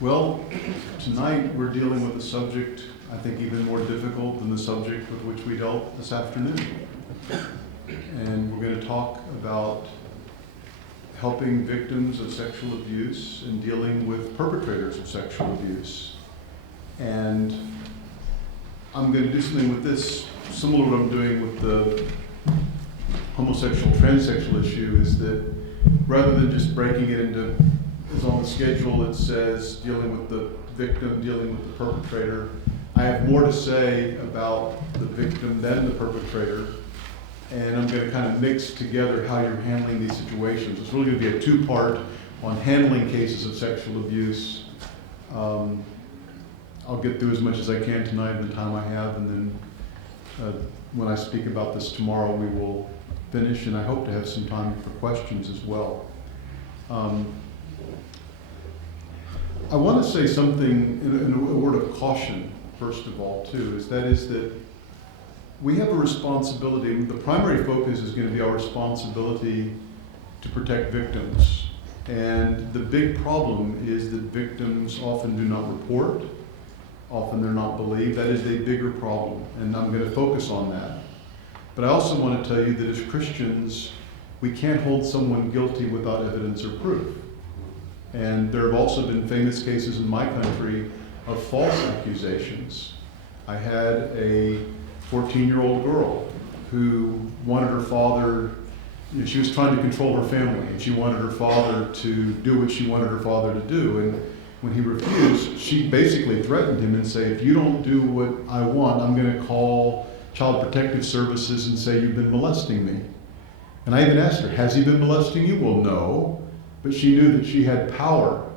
Well, tonight we're dealing with a subject I think even more difficult than the subject with which we dealt this afternoon. And we're going to talk about helping victims of sexual abuse and dealing with perpetrators of sexual abuse. And I'm going to do something with this, similar to what I'm doing with the homosexual, transsexual issue, is that rather than just breaking it into, as on the schedule it says, dealing with the victim, dealing with the perpetrator, I have more to say about the victim than the perpetrator, and I'm going to kind of mix together how you're handling these situations. It's really going to be a two-part on handling cases of sexual abuse. I'll get through as much as I can tonight in the time I have, and then when I speak about this tomorrow, we will finish, and I hope to have some time for questions as well. I want to say something in a word of caution, first of all, too, is that we have a responsibility. The primary focus is going to be our responsibility to protect victims. And the big problem is that victims often do not report, often they're not believed. That is a bigger problem, and I'm going to focus on that. But I also want to tell you that as Christians, we can't hold someone guilty without evidence or proof. And there have also been famous cases in my country of false accusations. I had a 14-year-old girl who wanted her father, she was trying to control her family, and she wanted her father to do what she wanted her father to do. And when he refused, she basically threatened him and said, if you don't do what I want, I'm going to call Child Protective Services and say you've been molesting me. And I even asked her, has he been molesting you? Well, no. But she knew that she had power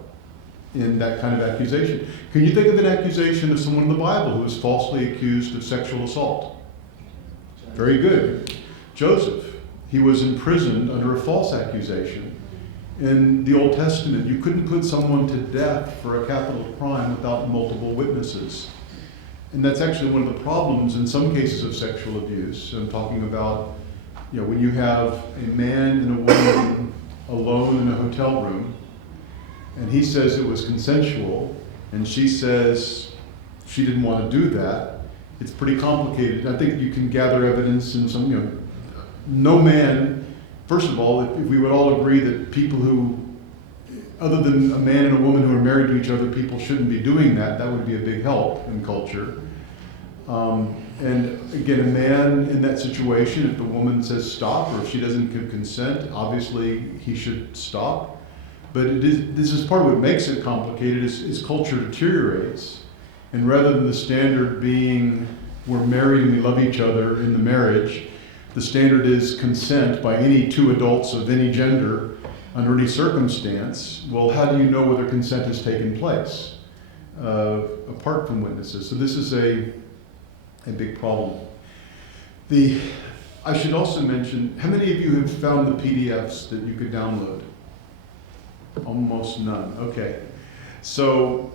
in that kind of accusation. Can you think of an accusation of someone in the Bible who was falsely accused of sexual assault? Very good. Joseph. He was imprisoned under a false accusation. In the Old Testament, you couldn't put someone to death for a capital crime without multiple witnesses. And that's actually one of the problems in some cases of sexual abuse. I'm talking about, when you have a man and a woman alone in a hotel room, and he says it was consensual, and she says she didn't want to do that, it's pretty complicated. I think you can gather evidence in some, no man, first of all, if we would all agree that people who, other than a man and a woman who are married to each other, people shouldn't be doing that, that would be a big help in culture. And again, a man in that situation, if the woman says stop, or if she doesn't give consent, obviously he should stop. But this is part of what makes it complicated, is culture deteriorates. And rather than the standard being we're married and we love each other in the marriage, the standard is consent by any two adults of any gender under any circumstance. Well, how do you know whether consent has taken place apart from witnesses? So this is a big problem. I should also mention, how many of you have found the PDFs that you could download? Almost none. Okay. So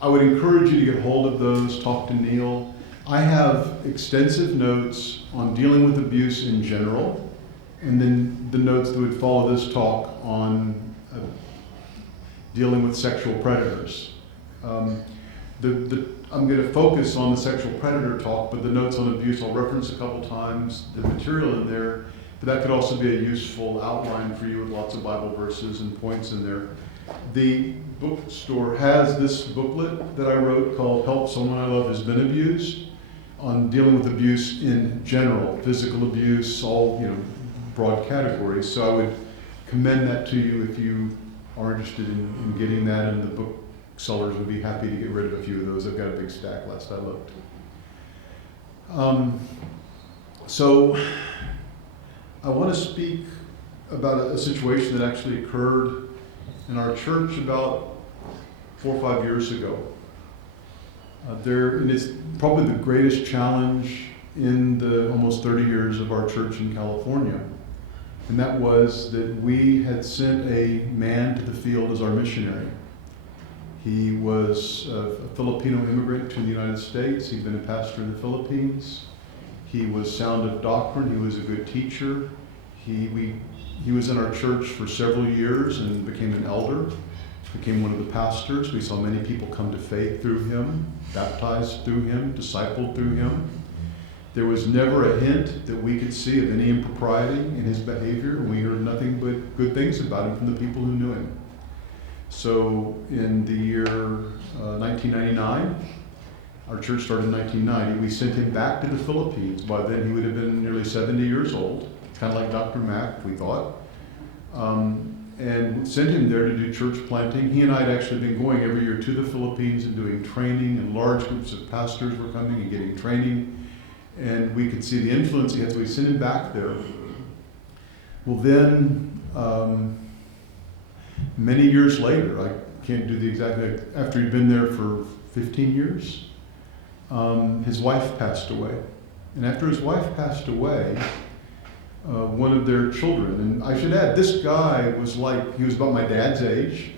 I would encourage you to get hold of those, talk to Neil. I have extensive notes on dealing with abuse in general, and then the notes that would follow this talk on dealing with sexual predators. I'm going to focus on the sexual predator talk, but the notes on abuse I'll reference a couple times, the material in there, but that could also be a useful outline for you with lots of Bible verses and points in there. The bookstore has this booklet that I wrote called Help Someone I Love Has Been Abused, on dealing with abuse in general, physical abuse, all broad categories. So I would commend that to you if you are interested in getting that, and the booksellers would be happy to get rid of a few of those. I've got a big stack last I looked. So I want to speak about a situation that actually occurred in our church about 4 or 5 years ago. And it's probably the greatest challenge in the almost 30 years of our church in California. And that was that we had sent a man to the field as our missionary. He was a Filipino immigrant to the United States. He'd been a pastor in the Philippines. He was sound of doctrine. He was a good teacher. He was in our church for several years and became an elder. became one of the pastors. We saw many people come to faith through him, baptized through him, discipled through him. There was never a hint that we could see of any impropriety in his behavior, and we heard nothing but good things about him from the people who knew him. So in the year 1999, our church started in 1990, we sent him back to the Philippines. By then he would have been nearly 70 years old, kind of like Dr. Mack, we thought. And sent him there to do church planting. He and I had actually been going every year to the Philippines and doing training, and large groups of pastors were coming and getting training. And we could see the influence he had, so we sent him back there. Well then, many years later, I can't do the exact, after he'd been there for 15 years, his wife passed away. And after his wife passed away, one of their children, and I should add, this guy was he was about my dad's age,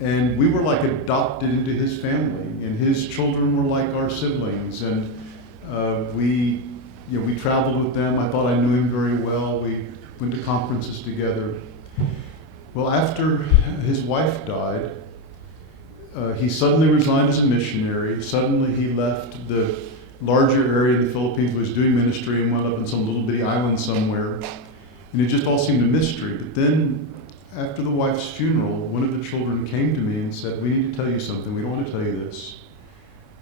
and we were like adopted into his family, and his children were like our siblings, and we traveled with them. I thought I knew him very well. We went to conferences together. Well, after his wife died, he suddenly resigned as a missionary. Suddenly he left the larger area of the Philippines, was doing ministry, and went up in some little bitty island somewhere. And it just all seemed a mystery. But then, after the wife's funeral, one of the children came to me and said, "We need to tell you something. We don't want to tell you this.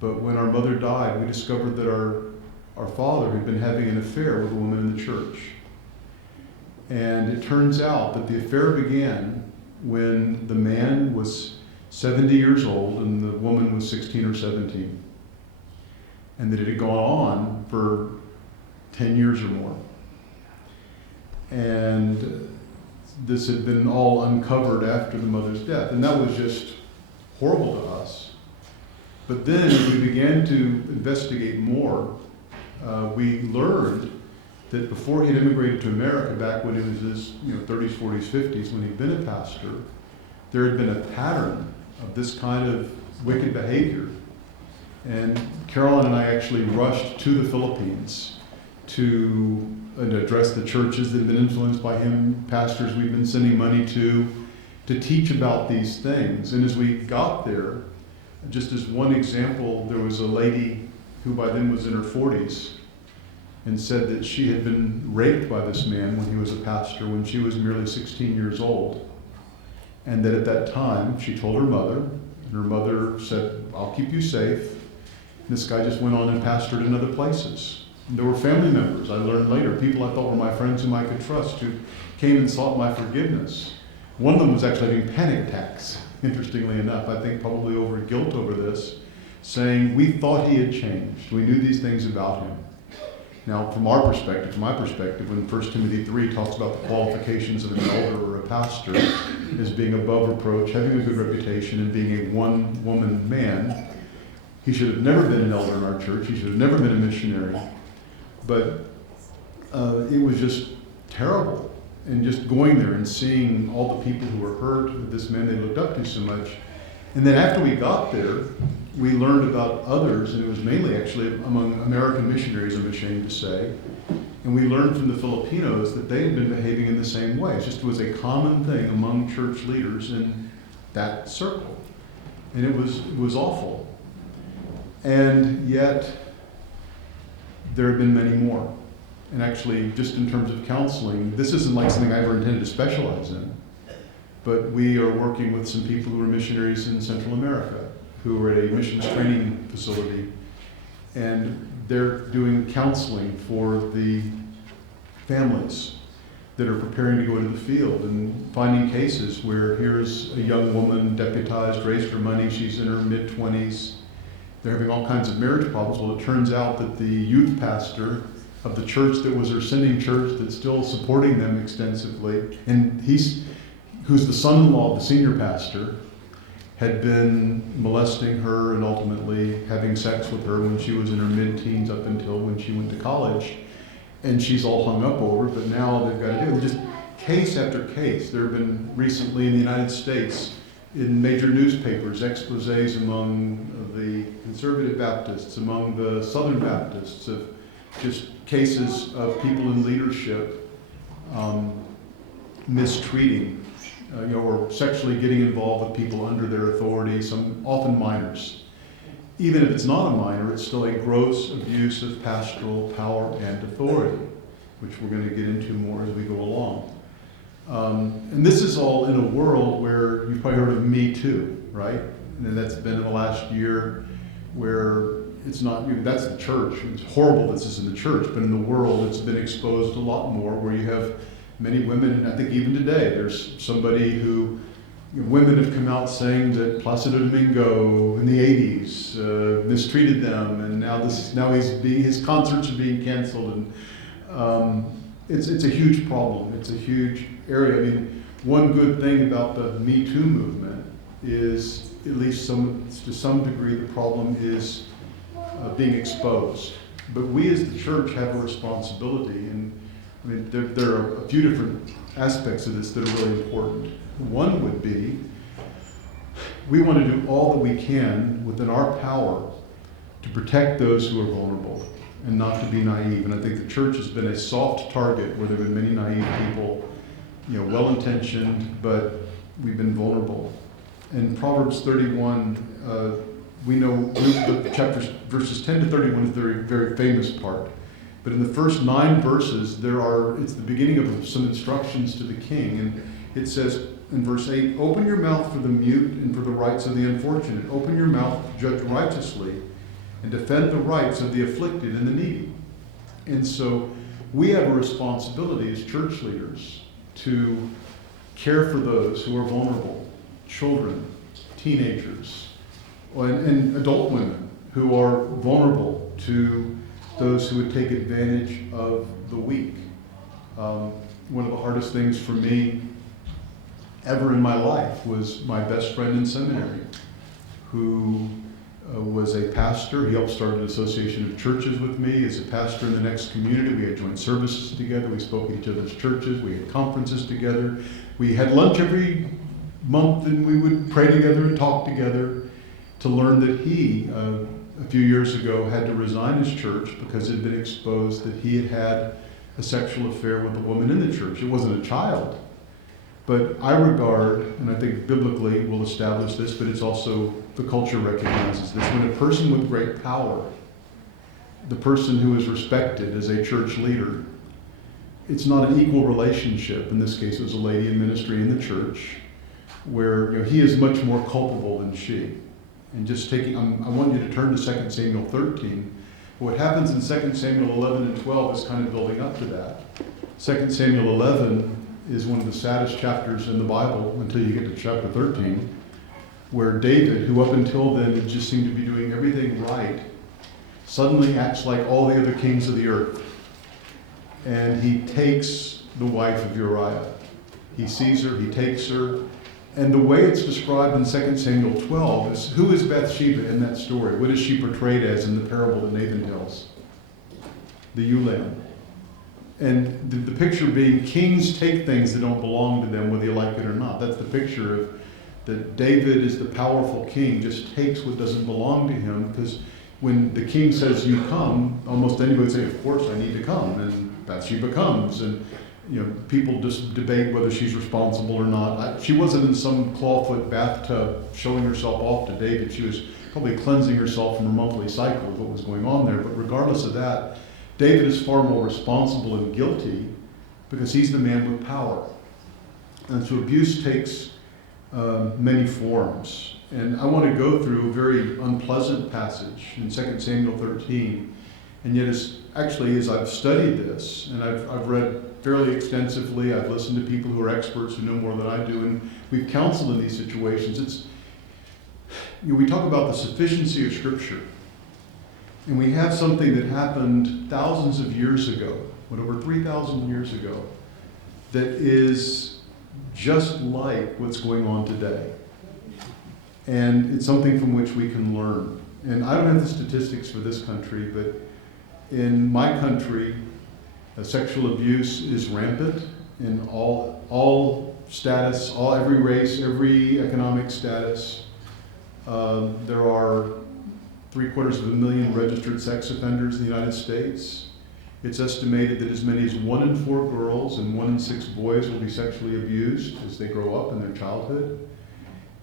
But when our mother died, we discovered that our father had been having an affair with a woman in the church. And it turns out that the affair began when the man was 70 years old and the woman was 16 or 17. And that it had gone on for 10 years or more. And this had been all uncovered after the mother's death. And that was just horrible to us. But then as we began to investigate more, we learned that before he had immigrated to America, back when he was his 30s, 40s, 50s, when he'd been a pastor, there had been a pattern of this kind of wicked behavior. And Caroline and I actually rushed to the Philippines to address the churches that had been influenced by him, pastors we'd been sending money to teach about these things. And as we got there, just as one example, there was a lady who by then was in her 40s and said that she had been raped by this man when he was a pastor when she was merely 16 years old. And that at that time, she told her mother, and her mother said, "I'll keep you safe." And this guy just went on and pastored in other places. And there were family members, I learned later, people I thought were my friends whom I could trust, who came and sought my forgiveness. One of them was actually having panic attacks, interestingly enough, I think probably over guilt over this, saying, "We thought he had changed. We knew these things about him." Now, from my perspective, when 1 Timothy 3 talks about the qualifications of an elder or a pastor as being above reproach, having a good reputation, and being a one-woman man, he should have never been an elder in our church. He should have never been a missionary. But it was just terrible. And just going there and seeing all the people who were hurt with this man they looked up to so much. And then after we got there, we learned about others, and it was mainly actually among American missionaries, I'm ashamed to say. And we learned from the Filipinos that they had been behaving in the same way. It just was a common thing among church leaders in that circle. And it was awful. And yet, there have been many more. And actually, just in terms of counseling, this isn't like something I ever intended to specialize in. But we are working with some people who are missionaries in Central America, who are at a missions training facility, and they're doing counseling for the families that are preparing to go into the field and finding cases where here's a young woman deputized, raised her money, she's in her mid-20s, they're having all kinds of marriage problems. Well, it turns out that the youth pastor of the church that was her sending church that's still supporting them extensively, and who's the son-in-law of the senior pastor, had been molesting her and ultimately having sex with her when she was in her mid-teens up until when she went to college. And she's all hung up over it, but now they've got to do it. Just case after case. There have been recently in the United States, in major newspapers, exposés among the conservative Baptists, among the Southern Baptists, of just cases of people in leadership mistreating or sexually getting involved with people under their authority, often minors. Even if it's not a minor, it's still a gross abuse of pastoral power and authority, which we're going to get into more as we go along. And this is all in a world where you've probably heard of Me Too, right? And that's been in the last year, where it's not, that's the church. It's horrible this is in the church, but in the world it's been exposed a lot more, where you have many women, and I think even today, there's somebody who, women have come out saying that Placido Domingo in the 80s mistreated them, and now his concerts are being canceled, and it's a huge problem. It's a huge area. I mean, one good thing about the Me Too movement is, at least to some degree, the problem is being exposed. But we as the church have a responsibility, and I mean, there are a few different aspects of this that are really important. One would be, we want to do all that we can within our power to protect those who are vulnerable and not to be naive. And I think the church has been a soft target where there have been many naive people, well-intentioned, but we've been vulnerable. In Proverbs 31, we know verses 10 to 31 is the very, very famous part. But in the first 9 verses, it's the beginning of some instructions to the king. And it says in verse 8, open your mouth for the mute and for the rights of the unfortunate. Open your mouth to judge righteously and defend the rights of the afflicted and the needy. And so we have a responsibility as church leaders to care for those who are vulnerable, children, teenagers, and adult women who are vulnerable to those who would take advantage of the weak. One of the hardest things for me ever in my life was my best friend in seminary, who was a pastor. He helped start an association of churches with me as a pastor in the next community. We had joint services together. We spoke at each other's churches. We had conferences together. We had lunch every month, and we would pray together and talk together, to learn that he, a few years ago, had to resign his church because it had been exposed that he had a sexual affair with a woman in the church. It wasn't a child. But I regard, and I think biblically we'll establish this, but it's also the culture recognizes this, when a person with great power, the person who is respected as a church leader, it's not an equal relationship. In this case, it was a lady in ministry in the church, where he is much more culpable than she. And just I want you to turn to 2 Samuel 13. What happens in 2 Samuel 11 and 12 is kind of building up to that. 2 Samuel 11 is one of the saddest chapters in the Bible until you get to chapter 13, where David, who up until then had just seemed to be doing everything right, suddenly acts like all the other kings of the earth. And he takes the wife of Uriah. He sees her, he takes her, and the way it's described in 2 Samuel 12 is, who is Bathsheba in that story? What is she portrayed as in the parable that Nathan tells? The ewe lamb. And the picture being, kings take things that don't belong to them, whether you like it or not. That's the picture of that David is the powerful king, just takes what doesn't belong to him, because when the king says, you come, almost anybody would say, of course I need to come, and Bathsheba comes, and people just debate whether she's responsible or not. She wasn't in some clawfoot bathtub showing herself off to David. She was probably cleansing herself from her monthly cycle of what was going on there. But regardless of that, David is far more responsible and guilty because he's the man with power. And so abuse takes many forms. And I want to go through a very unpleasant passage in 2 Samuel 13. And yet, as I've studied this, and I've read fairly extensively, I've listened to people who are experts who know more than I do, and we've counseled in these situations. We talk about the sufficiency of Scripture. And we have something that happened thousands of years ago, over 3,000 years ago, that is just like what's going on today. And it's something from which we can learn. And I don't have the statistics for this country, but in my country, sexual abuse is rampant in all status, every race, every economic status. There are 750,000 registered sex offenders in the United States. It's estimated that as many as 1 in 4 girls and 1 in 6 boys will be sexually abused as they grow up in their childhood.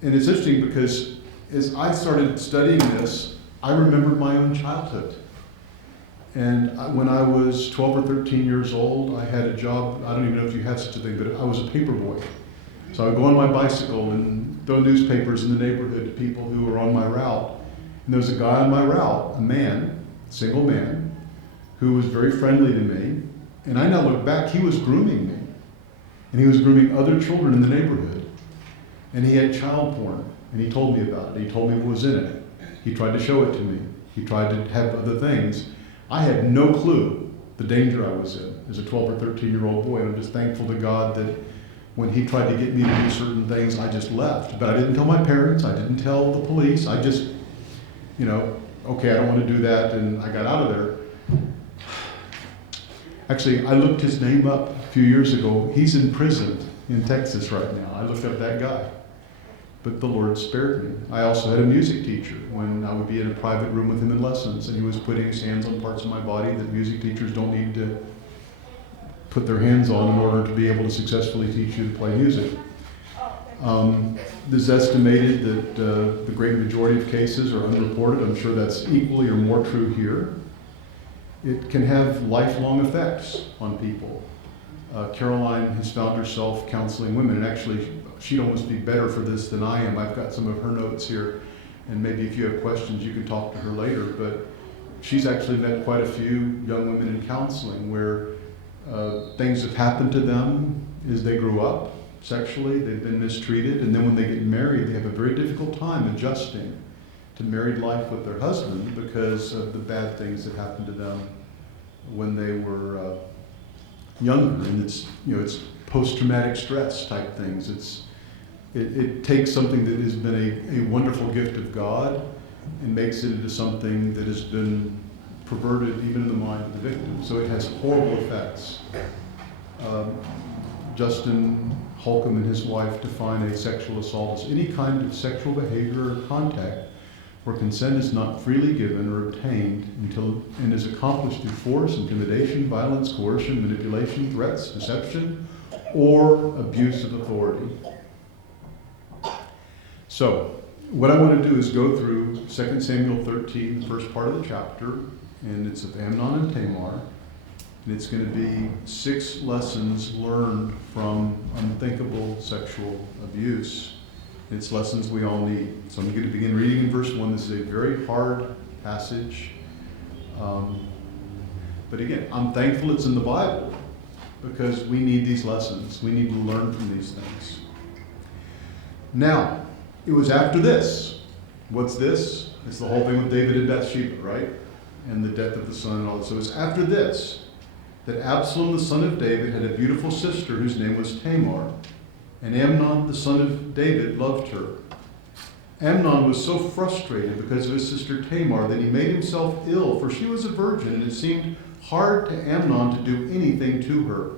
And it's interesting because as I started studying this, I remembered my own childhood. And when I was 12 or 13 years old, I had a job. I don't even know if you had such a thing, but I was a paper boy. So I would go on my bicycle and throw newspapers in the neighborhood to people who were on my route. And there was a guy on my route, a man, single man, who was very friendly to me. And I now look back, he was grooming me. And he was grooming other children in the neighborhood. And he had child porn. And he told me about it. He told me what was in it. He tried to show it to me. He tried to have other things. I had no clue the danger I was in as a 12 or 13-year-old boy. And I'm just thankful to God that when he tried to get me to do certain things, I just left. But I didn't tell my parents. I didn't tell the police. I just, okay, I don't want to do that. And I got out of there. Actually, I looked his name up a few years ago. He's in prison in Texas right now. I looked up that guy. But the Lord spared me. I also had a music teacher when I would be in a private room with him in lessons, and he was putting his hands on parts of my body that music teachers don't need to put their hands on in order to be able to successfully teach you to play music. It's estimated that the great majority of cases are unreported. I'm sure that's equally or more true here. It can have lifelong effects on people. Caroline has found herself counseling women, and actually she'd almost be better for this than I am. I've got some of her notes here, and maybe if you have questions you can talk to her later, but she's actually met quite a few young women in counseling where things have happened to them as they grew up sexually, they've been mistreated, and then when they get married they have a very difficult time adjusting to married life with their husband because of the bad things that happened to them when they were younger. And it's post-traumatic stress type things. It takes something that has been a wonderful gift of God and makes it into something that has been perverted even in the mind of the victim. So it has horrible effects. Justin Holcomb and his wife define a sexual assault as any kind of sexual behavior or contact where consent is not freely given or obtained and is accomplished through force, intimidation, violence, coercion, manipulation, threats, deception, or abuse of authority. So, what I want to do is go through 2 Samuel 13, the first part of the chapter, and it's of Amnon and Tamar, and it's going to be 6 lessons learned from unthinkable sexual abuse. It's lessons we all need. So I'm going to begin reading in verse 1. This is a very hard passage. But again, I'm thankful it's in the Bible because we need these lessons. We need to learn from these things. Now, it was after this. What's this? It's the whole thing with David and Bathsheba, right? And the death of the son and all that. So it's after this that Absalom, the son of David, had a beautiful sister whose name was Tamar. And Amnon, the son of David, loved her. Amnon was so frustrated because of his sister Tamar that he made himself ill, for she was a virgin, and it seemed hard to Amnon to do anything to her.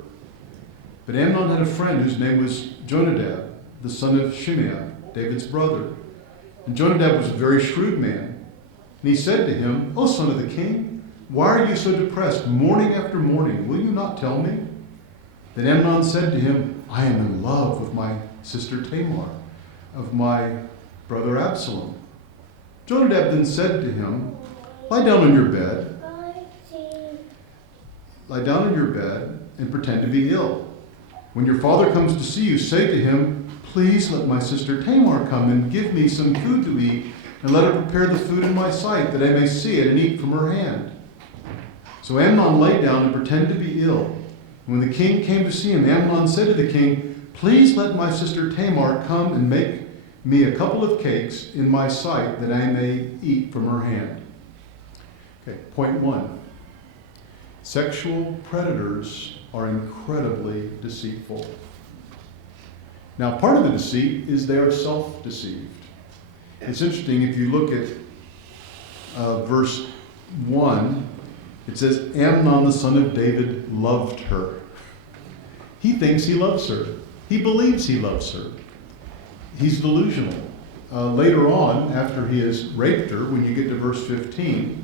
But Amnon had a friend whose name was Jonadab, the son of Shimeah, David's brother. And Jonadab was a very shrewd man. And he said to him, "O son of the king, why are you so depressed morning after morning? Will you not tell me?" Then Amnon said to him, "I am in love with my sister Tamar, of my brother Absalom." Jonadab then said to him, Lie down on your bed and pretend to be ill. When your father comes to see you, say to him, Please let my sister Tamar come and give me some food to eat, and let her prepare the food in my sight, that I may see it and eat from her hand." So Amnon lay down and pretended to be ill. When the king came to see him, Amnon said to the king, "Please let my sister Tamar come and make me a couple of cakes in my sight that I may eat from her hand." Okay, point 1. Sexual predators are incredibly deceitful. Now, part of the deceit is they are self-deceived. It's interesting, if you look at verse 1, it says, Amnon, the son of David, loved her. He thinks he loves her. He believes he loves her. He's delusional. Later on, after he has raped her, when you get to verse 15,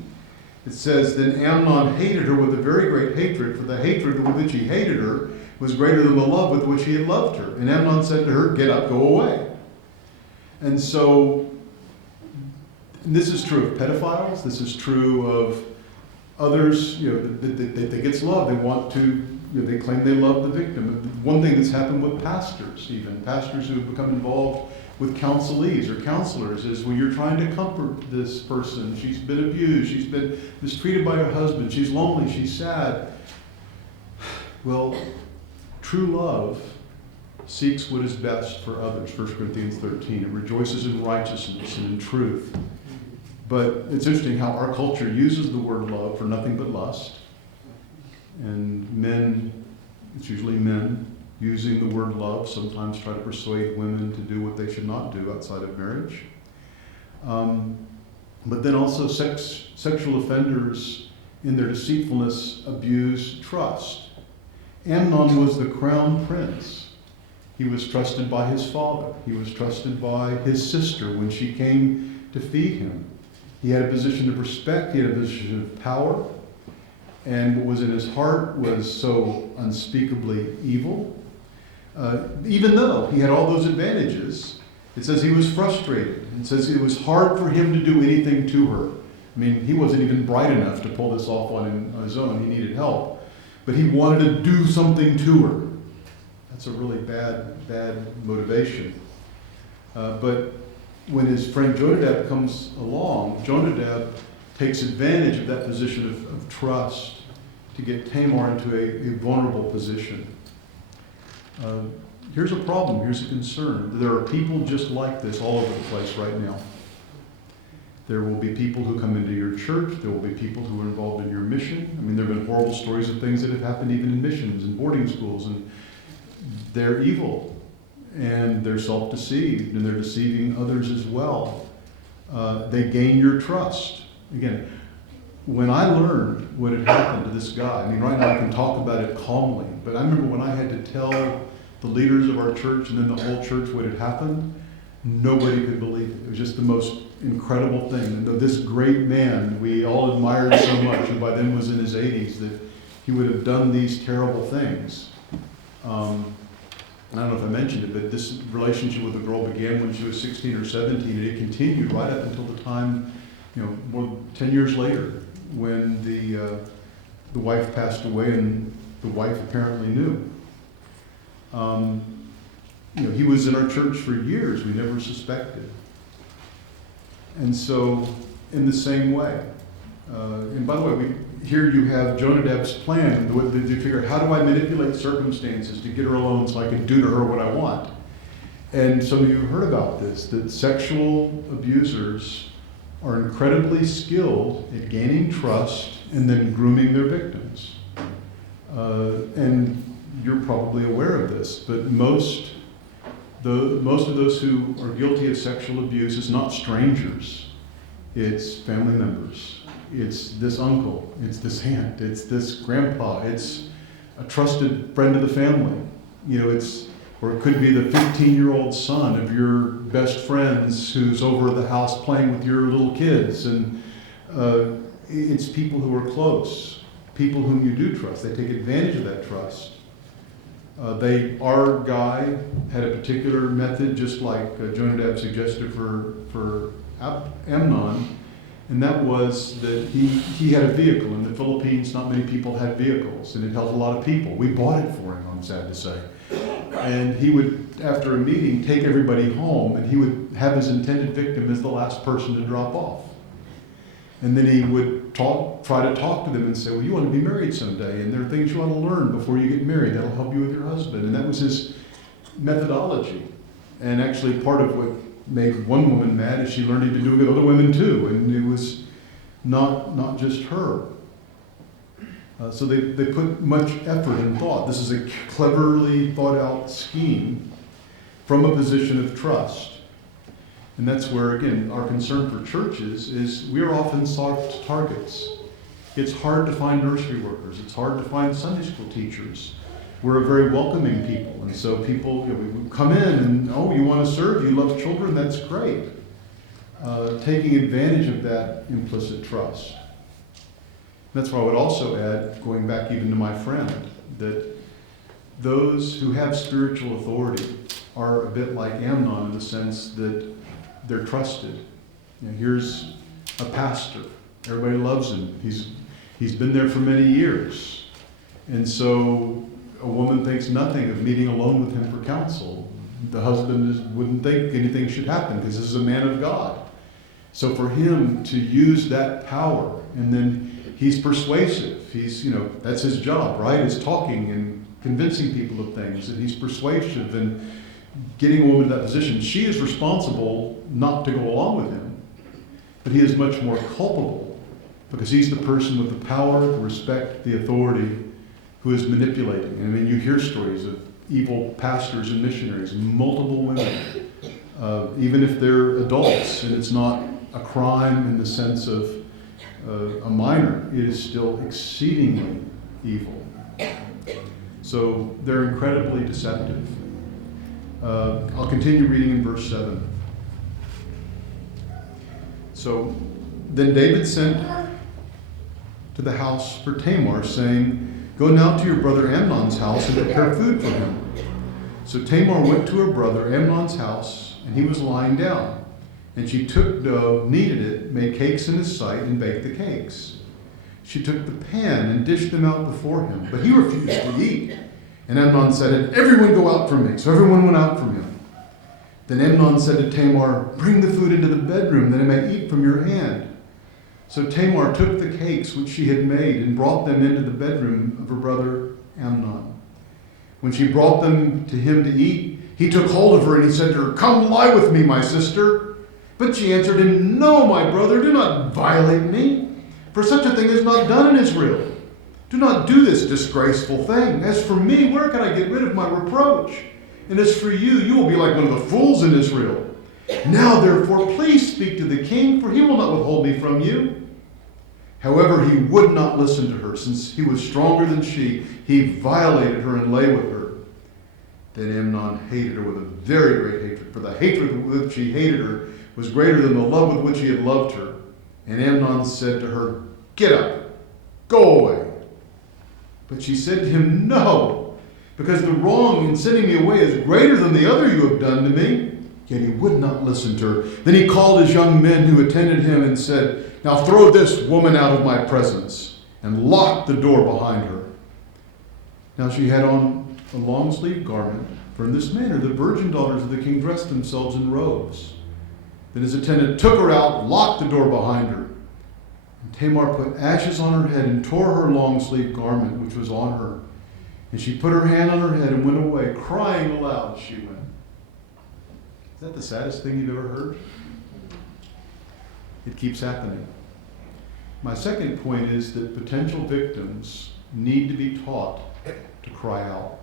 It says, then Amnon hated her with a very great hatred, for the hatred with which he hated her was greater than the love with which he had loved her. And Amnon said to her, get up, go away. And so, and this is true of pedophiles, this is true of others, that gets love. They want to, they claim they love the victim. One thing that's happened with pastors, even pastors who have become involved with counselees or counselors, is when you're trying to comfort this person, she's been abused, she's been mistreated by her husband, she's lonely, she's sad. Well, true love seeks what is best for others, 1 Corinthians 13. It rejoices in righteousness and in truth. But it's interesting how our culture uses the word love for nothing but lust. And men, it's usually men, using the word love, sometimes try to persuade women to do what they should not do outside of marriage. But then also sexual offenders, in their deceitfulness, abuse trust. Amnon was the crown prince. He was trusted by his father. He was trusted by his sister when she came to feed him. He had a position of respect. He had a position of power. And what was in his heart was so unspeakably evil. Even though he had all those advantages, it says he was frustrated. It says it was hard for him to do anything to her. I mean, he wasn't even bright enough to pull this off on his own. He needed help. But he wanted to do something to her. That's a really bad motivation. But when his friend Jonadab comes along, Jonadab takes advantage of that position of trust to get Tamar into a vulnerable position. Here's a problem, here's a concern. There are people just like this all over the place right now. There will be people who come into your church. There will be people who are involved in your mission. I mean, there have been horrible stories of things that have happened even in missions and boarding schools, and they're evil, and they're self-deceived, and they're deceiving others as well. They gain your trust. Again, when I learned what had happened to this guy, I mean, right now I can talk about it calmly, but I remember when I had to tell the leaders of our church and then the whole church what had happened, nobody could believe it. It was just the most incredible thing. And this great man we all admired so much, who by then was in his 80s, that he would have done these terrible things. I don't know if I mentioned it, but this relationship with the girl began when she was 16 or 17, and it continued right up until the time, more than 10 years later, when the wife passed away, and the wife apparently knew. He was in our church for years. We never suspected. And so, in the same way, and by the way, here you have Jonadab's plan. They figure, how do I manipulate circumstances to get her alone so I can do to her what I want? And some of you have heard about this, that sexual abusers are incredibly skilled at gaining trust and then grooming their victims. And you're probably aware of this, but most of those who are guilty of sexual abuse is not strangers. It's family members. It's this uncle, it's this aunt, it's this grandpa, it's a trusted friend of the family. Or it could be the 15-year-old son of your best friends who's over at the house playing with your little kids. And it's people who are close, people whom you do trust. They take advantage of that trust. Our guy had a particular method, just like Jonadab suggested for Amnon. And that was that he had a vehicle. In the Philippines, not many people had vehicles, and it held a lot of people. We bought it for him, I'm sad to say. And he would, after a meeting, take everybody home, and he would have his intended victim as the last person to drop off. And then he would try to talk to them and say, well, you want to be married someday, and there are things you want to learn before you get married that'll help you with your husband. And that was his methodology. And actually part of what made one woman mad is she learned he'd been doing it with other women too, and it was not just her. So they put much effort and thought. This is a cleverly thought out scheme from a position of trust. And that's where, again, our concern for churches is we are often soft targets. It's hard to find nursery workers. It's hard to find Sunday school teachers. We're a very welcoming people. And so people, we come in and, you want to serve, you love children, that's great. Taking advantage of that implicit trust. That's why I would also add, going back even to my friend, that those who have spiritual authority are a bit like Amnon in the sense that they're trusted. Here's a pastor. Everybody loves him. He's been there for many years. And so a woman thinks nothing of meeting alone with him for counsel. The husband wouldn't think anything should happen because this is a man of God. So for him to use that power, and then he's persuasive. That's his job, right? Is talking and convincing people of things. And he's persuasive and getting a woman to that position. She is responsible not to go along with him. But he is much more culpable because he's the person with the power, the respect, the authority who is manipulating. I mean, you hear stories of evil pastors and missionaries, multiple women, even if they're adults and it's not a crime in the sense of a minor, it is still exceedingly evil. So they're incredibly deceptive. I'll continue reading in verse 7. So then David sent to the house for Tamar, saying, "Go now to your brother Amnon's house and prepare food for him." So Tamar went to her brother Amnon's house, and he was lying down. And she took dough, kneaded it, made cakes in his sight, and baked the cakes. She took the pan and dished them out before him, but he refused to eat. And Amnon said, "Everyone go out from me." So everyone went out from him. Then Amnon said to Tamar, "Bring the food into the bedroom, that I may eat from your hand." So Tamar took the cakes which she had made and brought them into the bedroom of her brother Amnon. When she brought them to him to eat, he took hold of her and he said to her, "Come lie with me, my sister." But she answered him, "No, my brother, do not violate me, for such a thing is not done in Israel. Do not do this disgraceful thing. As for me, where can I get rid of my reproach? And as for you, you will be like one of the fools in Israel. Now, therefore, please speak to the king, for he will not withhold me from you." However, he would not listen to her, since he was stronger than she. He violated her and lay with her. Then Amnon hated her with a very great hatred, for the hatred with which he hated her was greater than the love with which he had loved her. And Amnon said to her, "Get up, go away." But she said to him, "No, because the wrong in sending me away is greater than the other you have done to me." Yet he would not listen to her. Then he called his young men who attended him and said, "Now throw this woman out of my presence," and locked the door behind her. Now she had on a long-sleeved garment, for in this manner the virgin daughters of the king dressed themselves in robes. Then his attendant took her out, locked the door behind her. And Tamar put ashes on her head and tore her long-sleeved garment, which was on her. And she put her hand on her head and went away, crying aloud as she went. Is that the saddest thing you've ever heard? It keeps happening. My second point is that potential victims need to be taught to cry out.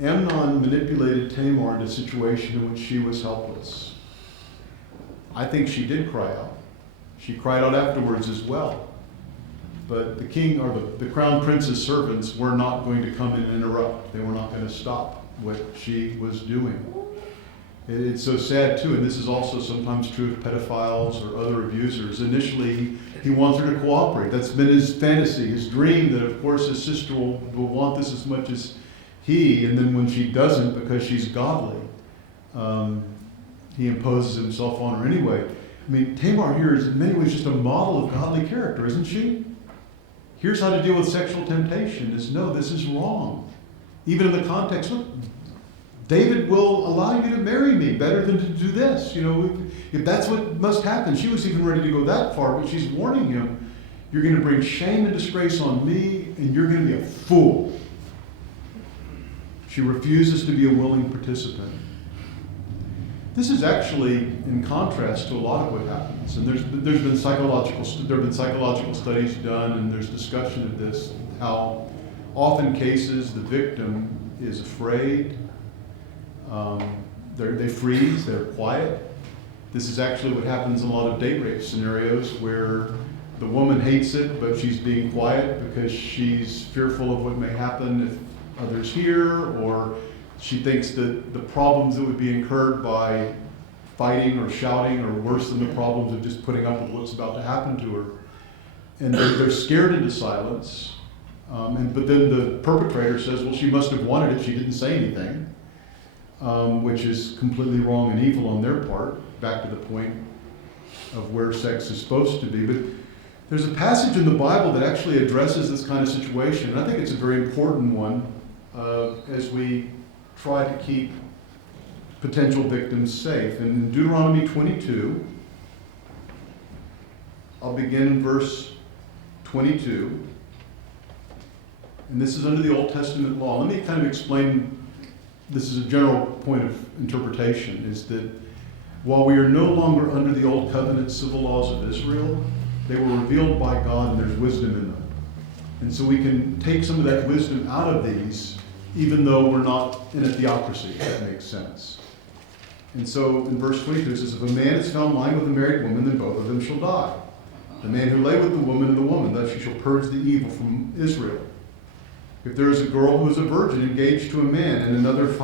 Amnon manipulated Tamar into a situation in which she was helpless. I think she did cry out. She cried out afterwards as well. But the king, or the crown prince's servants, were not going to come in and interrupt. They were not going to stop what she was doing. It's so sad too, and this is also sometimes true of pedophiles or other abusers. Initially, he wants her to cooperate. That's been his fantasy, his dream, that of course his sister will want this as much as he, and then when she doesn't, because she's godly, he imposes himself on her anyway. I mean, Tamar here is in many ways just a model of godly character, isn't she? Here's how to deal with sexual temptation: is no, this is wrong. Even in the context, look, David will allow you to marry me better than to do this. You know, if that's what must happen. She was even ready to go that far, but she's warning him, you're going to bring shame and disgrace on me, and you're going to be a fool. She refuses to be a willing participant. This is actually in contrast to a lot of what happens. And there have been psychological studies done, and there's discussion of this, how often cases the victim is afraid. They freeze, they're quiet. This is actually what happens in a lot of date rape scenarios, where the woman hates it, but she's being quiet because she's fearful of what may happen if others hear, or she thinks that the problems that would be incurred by fighting or shouting are worse than the problems of just putting up with what's about to happen to her. and they're scared into silence. But then the perpetrator says, well, she must have wanted it, she didn't say anything, which is completely wrong and evil on their part, back to the point of where sex is supposed to be. But there's a passage in the Bible that actually addresses this kind of situation, and I think it's a very important one as we try to keep potential victims safe. And in Deuteronomy 22, I'll begin in verse 22. And this is under the Old Testament law. Let me kind of explain, this is a general point of interpretation, is that while we are no longer under the Old Covenant civil laws of Israel, they were revealed by God and there's wisdom in them. And so we can take some of that wisdom out of these, even though we're not in a theocracy, if that makes sense. And so in verse 22 it says, if a man is found lying with a married woman, then both of them shall die. The man who lay with the woman and the woman, thus she shall purge the evil from Israel. If there is a girl who is a virgin engaged to a man, and another man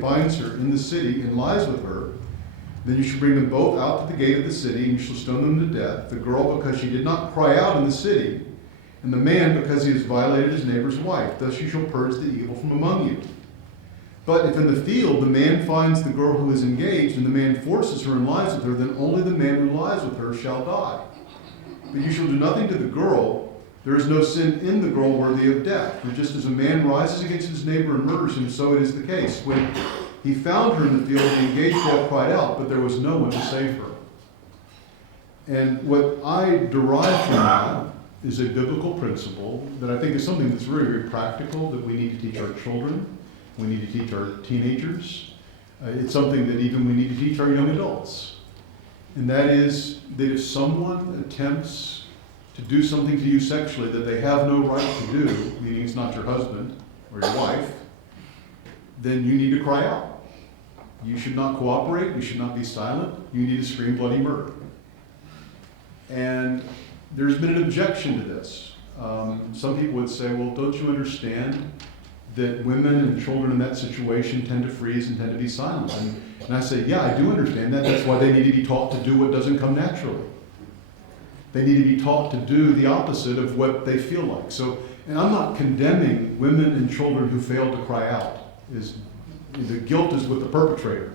finds her in the city and lies with her, then you shall bring them both out to the gate of the city, and you shall stone them to death, the girl because she did not cry out in the city, and the man because he has violated his neighbor's wife. Thus you shall purge the evil from among you. But if in the field the man finds the girl who is engaged, and the man forces her and lies with her, then only the man who lies with her shall die. But you shall do nothing to the girl. There is no sin in the girl worthy of death. For just as a man rises against his neighbor and murders him, so it is the case. When he found her in the field, the engaged girl cried out, but there was no one to save her. And what I derive from that is a biblical principle that I think is something that's very, very practical, that we need to teach our children. We need to teach our teenagers. It's something that even we need to teach our young adults. And that is that if someone attempts to do something to you sexually that they have no right to do, meaning it's not your husband or your wife, then you need to cry out. You should not cooperate. You should not be silent. You need to scream bloody murder. And there's been an objection to this. Some people would say, well, don't you understand that women and children in that situation tend to freeze and tend to be silent? And I say, yeah, I do understand that. That's why they need to be taught to do what doesn't come naturally. They need to be taught to do the opposite of what they feel like. So, and I'm not condemning women and children who fail to cry out. The guilt is with the perpetrator.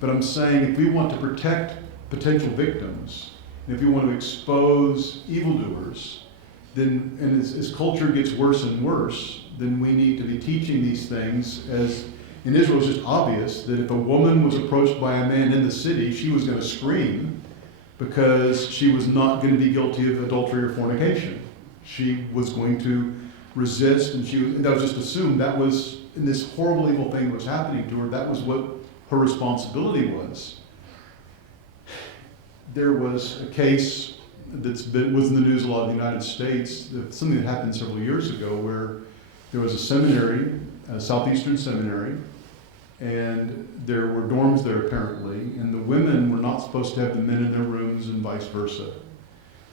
But I'm saying if we want to protect potential victims, and if we want to expose evildoers, then, and as culture gets worse and worse, then we need to be teaching these things. As in Israel, it's just obvious that if a woman was approached by a man in the city, she was going to scream because she was not going to be guilty of adultery or fornication. She was going to resist, and that was just assumed. That was, in this horrible, evil thing that was happening to her, that was what her responsibility was. There was a case was in the news a lot in the United States, something that happened several years ago, where there was a seminary, a Southeastern seminary, and there were dorms there apparently, and the women were not supposed to have the men in their rooms and vice versa.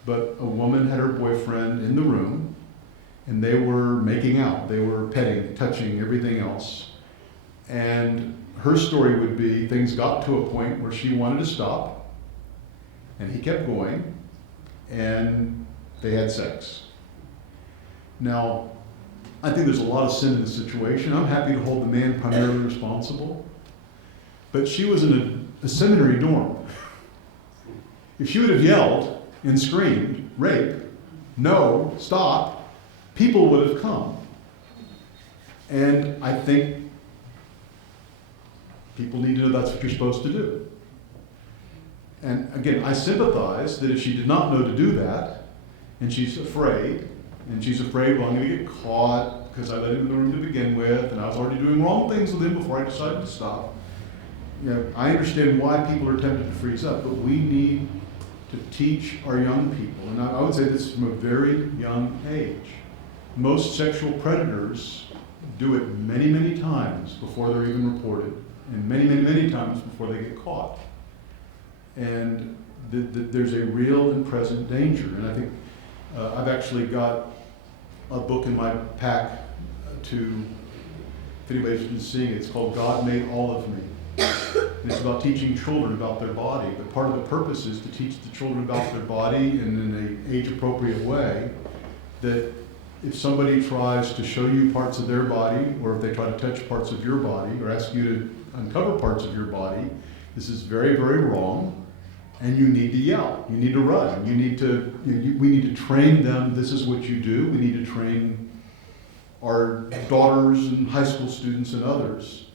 But a woman had her boyfriend in the room, and they were making out. They were petting, touching, everything else. And her story would be things got to a point where she wanted to stop, and he kept going, and they had sex. Now, I think there's a lot of sin in the situation. I'm happy to hold the man primarily responsible. But she was in a seminary dorm. If she would have yelled and screamed, rape, no, stop, people would have come. And I think people need to know that's what you're supposed to do. And again, I sympathize that if she did not know to do that, and she's afraid, well, I'm going to get caught because I let him in the room to begin with, and I was already doing wrong things with him before I decided to stop. I understand why people are tempted to freeze up, but we need to teach our young people, and I would say this from a very young age. Most sexual predators do it many, many times before they're even reported, and many, many, many times before they get caught. And there's a real and present danger. And I think I've actually got a book in my pack if anybody's been seeing it, it's called God Made All of Me. And it's about teaching children about their body. But part of the purpose is to teach the children about their body in an age-appropriate way, that if somebody tries to show you parts of their body, or if they try to touch parts of your body, or ask you to uncover parts of your body, this is very, very wrong, and you need to yell. You need to run. We need to train them. This is what you do. We need to train our daughters and high school students and others.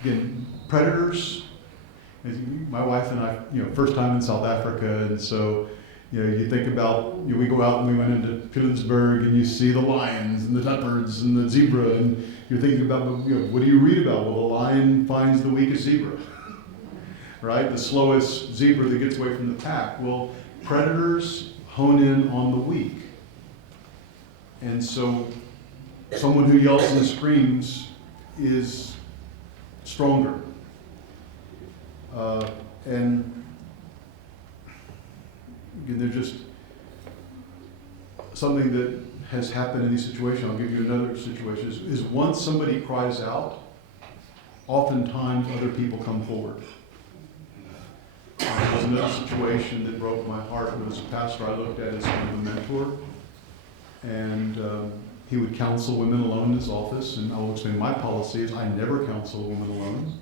Again, predators. My wife and I, first time in South Africa, and so you think about, we go out and we went into Pilanesberg, and you see the lions and the leopards and the zebra, and you're thinking about, what do you read about? Well, the lion finds the weakest zebra, right? The slowest zebra that gets away from the pack. Well, predators hone in on the weak. And so someone who yells and screams is stronger. And again, they're just something that has happened in these situations. I'll give you another situation. Is once somebody cries out, oftentimes other people come forward. There was another situation that broke my heart. It was a pastor I looked at as kind of a mentor, and he would counsel women alone in his office, and I'll explain my policy is I never counsel a woman alone.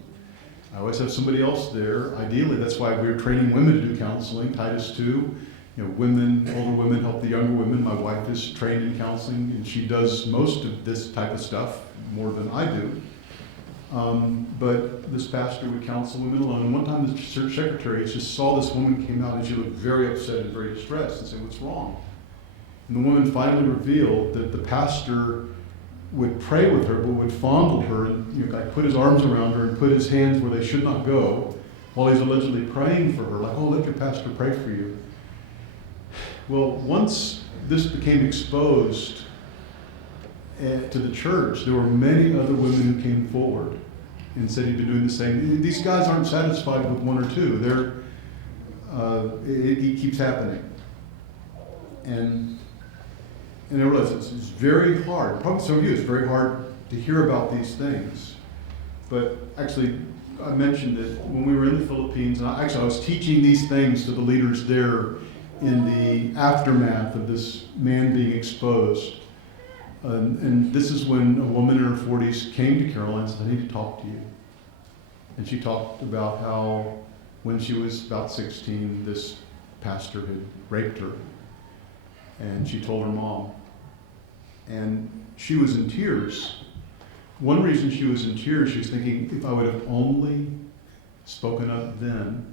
I always have somebody else there. Ideally, that's why we're training women to do counseling. Titus 2, older women help the younger women. My wife is trained in counseling, and she does most of this type of stuff more than I do. But this pastor would counsel women alone. And one time the church secretary just saw this woman came out, and she looked very upset and very distressed, and said, "What's wrong?" And the woman finally revealed that the pastor would pray with her, but would fondle her and put his arms around her and put his hands where they should not go while he's allegedly praying for her, like, "Oh, let your pastor pray for you." Well, once this became exposed to the church, there were many other women who came forward and said he'd been doing the same. These guys aren't satisfied with one or two. It keeps happening. And I realize it's very hard. Probably some of you, it's very hard to hear about these things. But actually, I mentioned that when we were in the Philippines, and I was teaching these things to the leaders there in the aftermath of this man being exposed. And this is when a woman in her 40s came to Caroline and said, "I need to talk to you." And she talked about how when she was about 16, this pastor had raped her. And she told her mom. And she was in tears. One reason she was in tears, she was thinking, if I would have only spoken up then,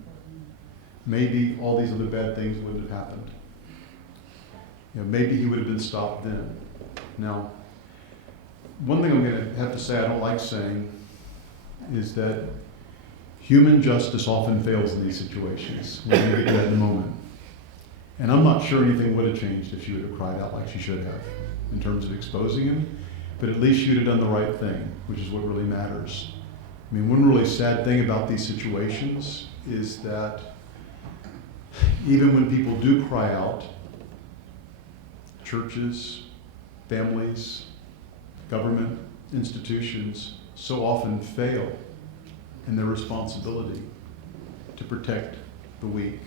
maybe all these other bad things wouldn't have happened. Maybe he would have been stopped then. Now, one thing I'm going to have to say I don't like saying is that human justice often fails in these situations. We're going to get to that in a moment. And I'm not sure anything would have changed if she would have cried out like she should have in terms of exposing him, but at least she would have done the right thing, which is what really matters. I mean, one really sad thing about these situations is that even when people do cry out, churches, families, government institutions so often fail in their responsibility to protect the weak.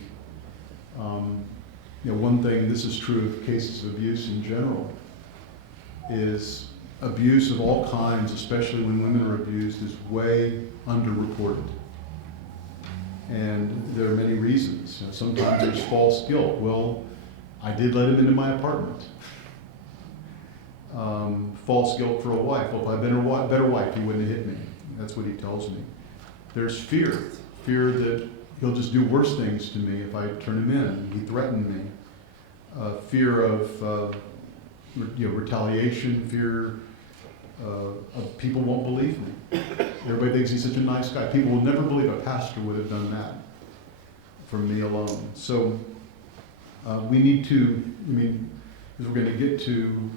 One thing, this is true of cases of abuse in general, is abuse of all kinds, especially when women are abused, is way underreported. And there are many reasons. Sometimes there's false guilt. Well, I did let him into my apartment. False guilt for a wife. Well, if I'd been a better wife, he wouldn't have hit me. That's what he tells me. There's fear that he'll just do worse things to me if I turn him in. He threatened me. Fear of retaliation, fear of people won't believe me. Everybody thinks he's such a nice guy. People will never believe a pastor would have done that for me alone. So we need to, because we're going to get to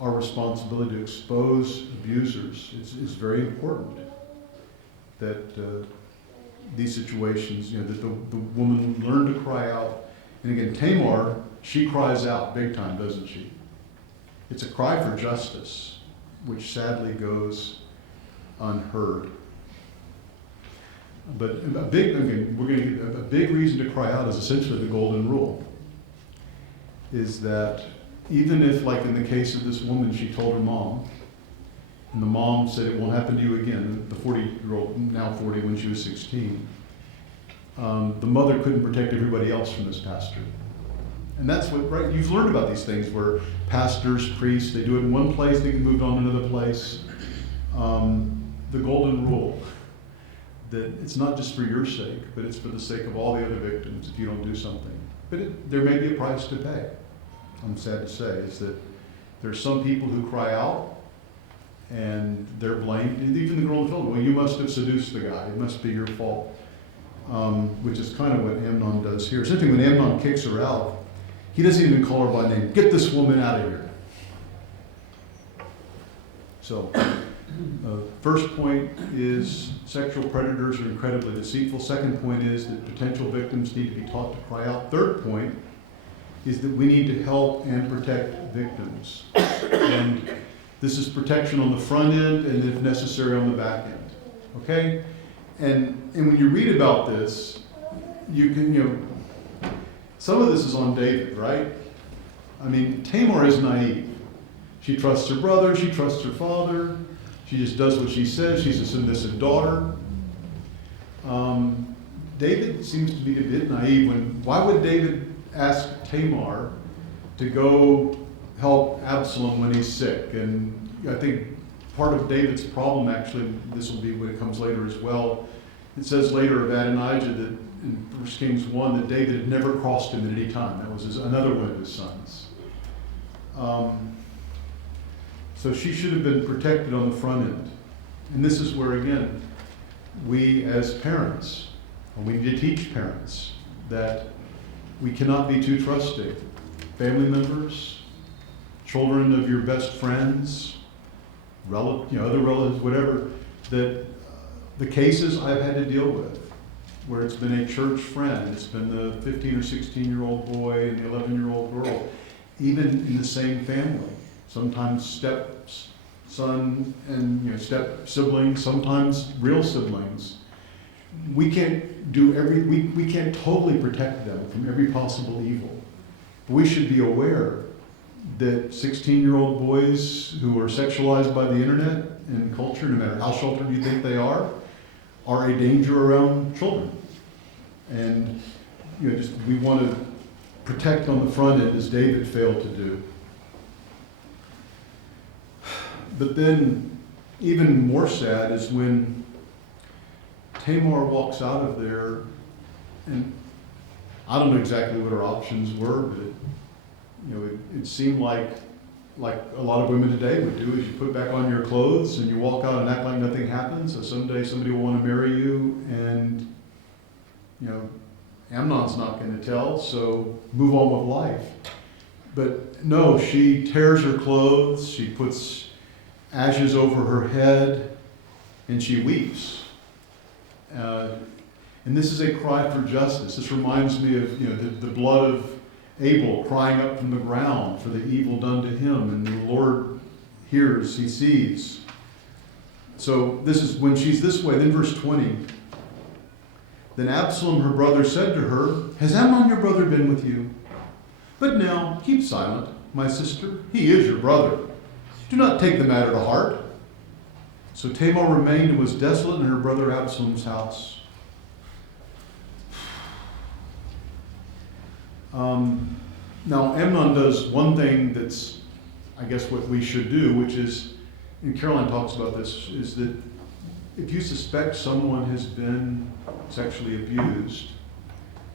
our responsibility to expose abusers, it's very important that these situations, that the woman learn to cry out. And again, Tamar, she cries out big time, doesn't she? It's a cry for justice, which sadly goes unheard. But a big reason to cry out is essentially the golden rule. Is that even if, like in the case of this woman, she told her mom, and the mom said it won't happen to you again, the 40-year-old, now 40 when she was 16, the mother couldn't protect everybody else from this pastor. And that's what, right, you've learned about these things where pastors, priests, they do it in one place, they can move on to another place. The golden rule, that it's not just for your sake, but it's for the sake of all the other victims if you don't do something. But there may be a price to pay, I'm sad to say, is that there's some people who cry out and they're blamed. And even the girl in the film, well, you must have seduced the guy, it must be your fault. Which is kind of what Amnon does here. Essentially, when Amnon kicks her out, he doesn't even call her by name. Get this woman out of here. So, first point is sexual predators are incredibly deceitful. Second point is that potential victims need to be taught to cry out. Third point is that we need to help and protect victims. And this is protection on the front end and, if necessary, on the back end. Okay? And when you read about this, you can, some of this is on David, right? I mean, Tamar is naive. She trusts her brother, she trusts her father, she just does what she says, she's a submissive daughter. David seems to be a bit naive. Why would David ask Tamar to go help Absalom when he's sick? And I think part of David's problem, actually, this will be when it comes later as well. It says later of Adonijah that in 1 Kings 1 that David had never crossed him at any time. That was another one of his sons. So she should have been protected on the front end. And this is where, again, we as parents, and we need to teach parents that we cannot be too trusting. Family members, children of your best friends, other relatives, whatever, that the cases I've had to deal with, where it's been a church friend, it's been the 15 or 16-year-old boy and the 11-year-old girl, even in the same family, sometimes step-son and step siblings, sometimes real siblings. We can't we can't totally protect them from every possible evil. We should be aware that 16-year-old boys who are sexualized by the internet and culture, no matter how sheltered you think they are a danger around children. And we want to protect on the front end as David failed to do. But then, even more sad is when Tamar walks out of there, and I don't know exactly what her options were, but it seemed like a lot of women today would do, is you put back on your clothes and you walk out and act like nothing happens. So someday somebody will want to marry you, and Amnon's not going to tell, so move on with life. But no, she tears her clothes, she puts ashes over her head, and she weeps. And this is a cry for justice. This reminds me of the blood of Abel crying up from the ground for the evil done to him, and the Lord hears, he sees. So this is when she's this way. Then verse 20. Then Absalom, her brother, said to her, "Has Amnon your brother been with you? But now keep silent, my sister. He is your brother. Do not take the matter to heart." So Tamar remained and was desolate in her brother Absalom's house. Now Amnon does one thing that's, I guess, what we should do, which is, and Caroline talks about this, is that if you suspect someone has been sexually abused,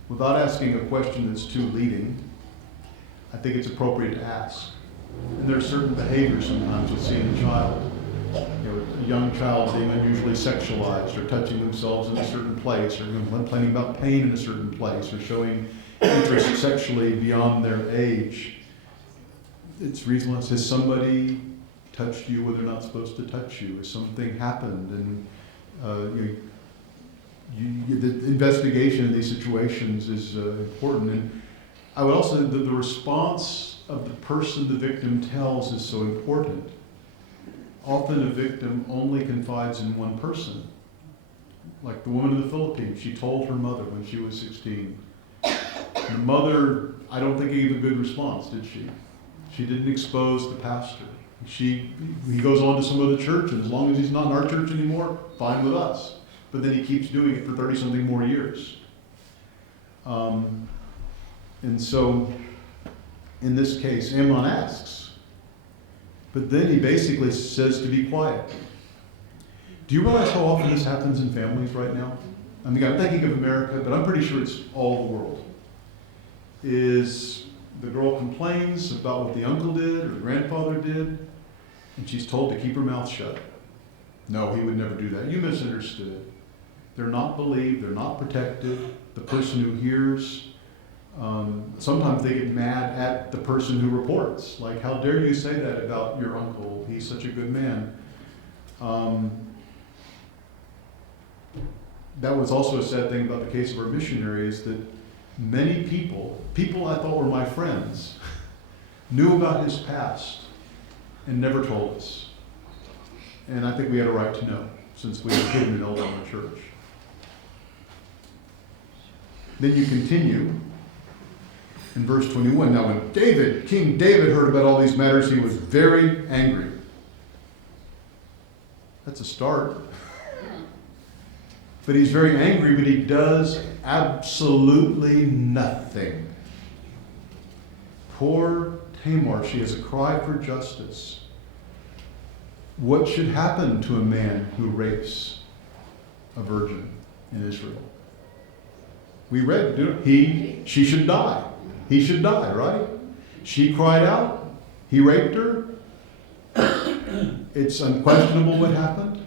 without asking a question that's too leading, I think it's appropriate to ask. And there are certain behaviors sometimes you'll see in a child. A young child being unusually sexualized, or touching themselves in a certain place, or complaining about pain in a certain place, or showing interest sexually beyond their age. It's reasonable. Has somebody touched you where they're not supposed to touch you? Has something happened? And the investigation of these situations is important. And I would also, the response of the person the victim tells is so important. often a victim only confides in one person. Like the woman in the Philippines, she told her mother when she was 16. The mother, I don't think gave a good response, did she? She didn't expose the pastor. He goes on to some other church, and as long as he's not in our church anymore, fine with us. But then he keeps doing it for 30-something more years. And so, in this case, Amnon asks, but then he basically says to be quiet. Do you realize how often this happens in families right now? I mean, I'm thinking of America, but I'm pretty sure it's all the world. Is the girl complains about what the uncle did or the grandfather did, and she's told to keep her mouth shut. No, he would never do that. You misunderstood. They're not believed. They're not protected. The person who hears, sometimes they get mad at the person who reports. Like, how dare you say that about your uncle? He's such a good man. That was also a sad thing about the case of our missionaries, that many people I thought were my friends, knew about his past and never told us. And I think we had a right to know, since we had given an elder in the church. Then you continue in verse 21. Now when King David heard about all these matters, he was very angry. That's a start. But he's very angry, but he does absolutely nothing. Poor Tamar, she has a cry for justice. What should happen to a man who rapes a virgin in Israel? We read, she should die. He should die, right? She cried out. He raped her. It's unquestionable what happened.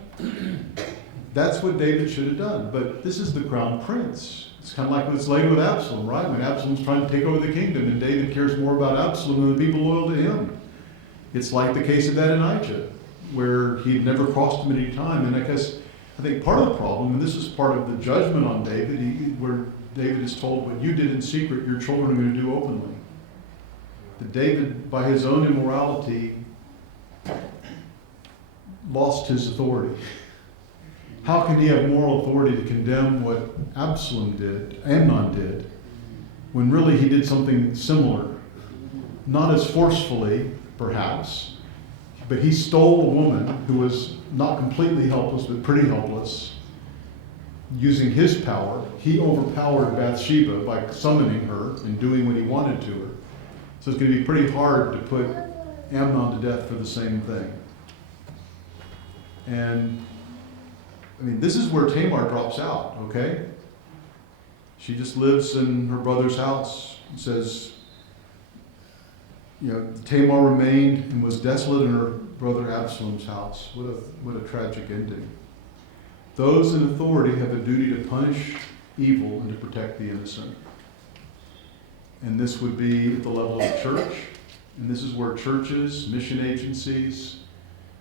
That's what David should have done. But this is the crown prince. It's kind of like what's later with Absalom, right? When Absalom's trying to take over the kingdom, and David cares more about Absalom than the people loyal to him. It's like the case of Adonijah, where he'd never crossed him at any time. And I think part of the problem, and this is part of the judgment on David, where David is told, what you did in secret, your children are going to do openly. That David, by his own immorality, lost his authority. How can he have moral authority to condemn what Amnon did, when really he did something similar? Not as forcefully, perhaps, but he stole a woman who was not completely helpless, but pretty helpless. Using his power, he overpowered Bathsheba by summoning her and doing what he wanted to her. So it's going to be pretty hard to put Amnon to death for the same thing. And I mean, this is where Tamar drops out, okay? She just lives in her brother's house. It says, Tamar remained and was desolate in her brother Absalom's house. What a tragic ending. Those in authority have a duty to punish evil and to protect the innocent. And this would be at the level of the church. And this is where churches, mission agencies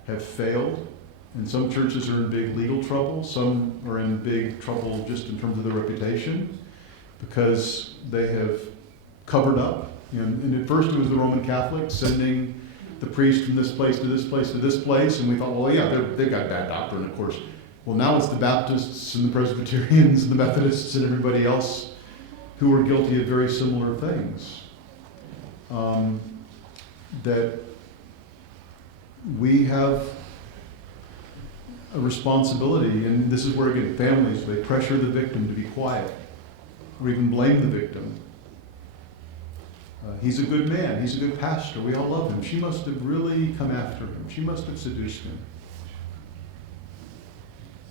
have failed. And some churches are in big legal trouble. Some are in big trouble just in terms of their reputation because they have covered up. And at first it was the Roman Catholics sending the priest from this place to this place to this place. And we thought, well, yeah, they've got bad doctrine, of course. Well, now it's the Baptists and the Presbyterians and the Methodists and everybody else who are guilty of very similar things. That we have a responsibility, and this is where, again, families, they pressure the victim to be quiet or even blame the victim. He's a good man. He's a good pastor. We all love him. She must have really come after him. She must have seduced him.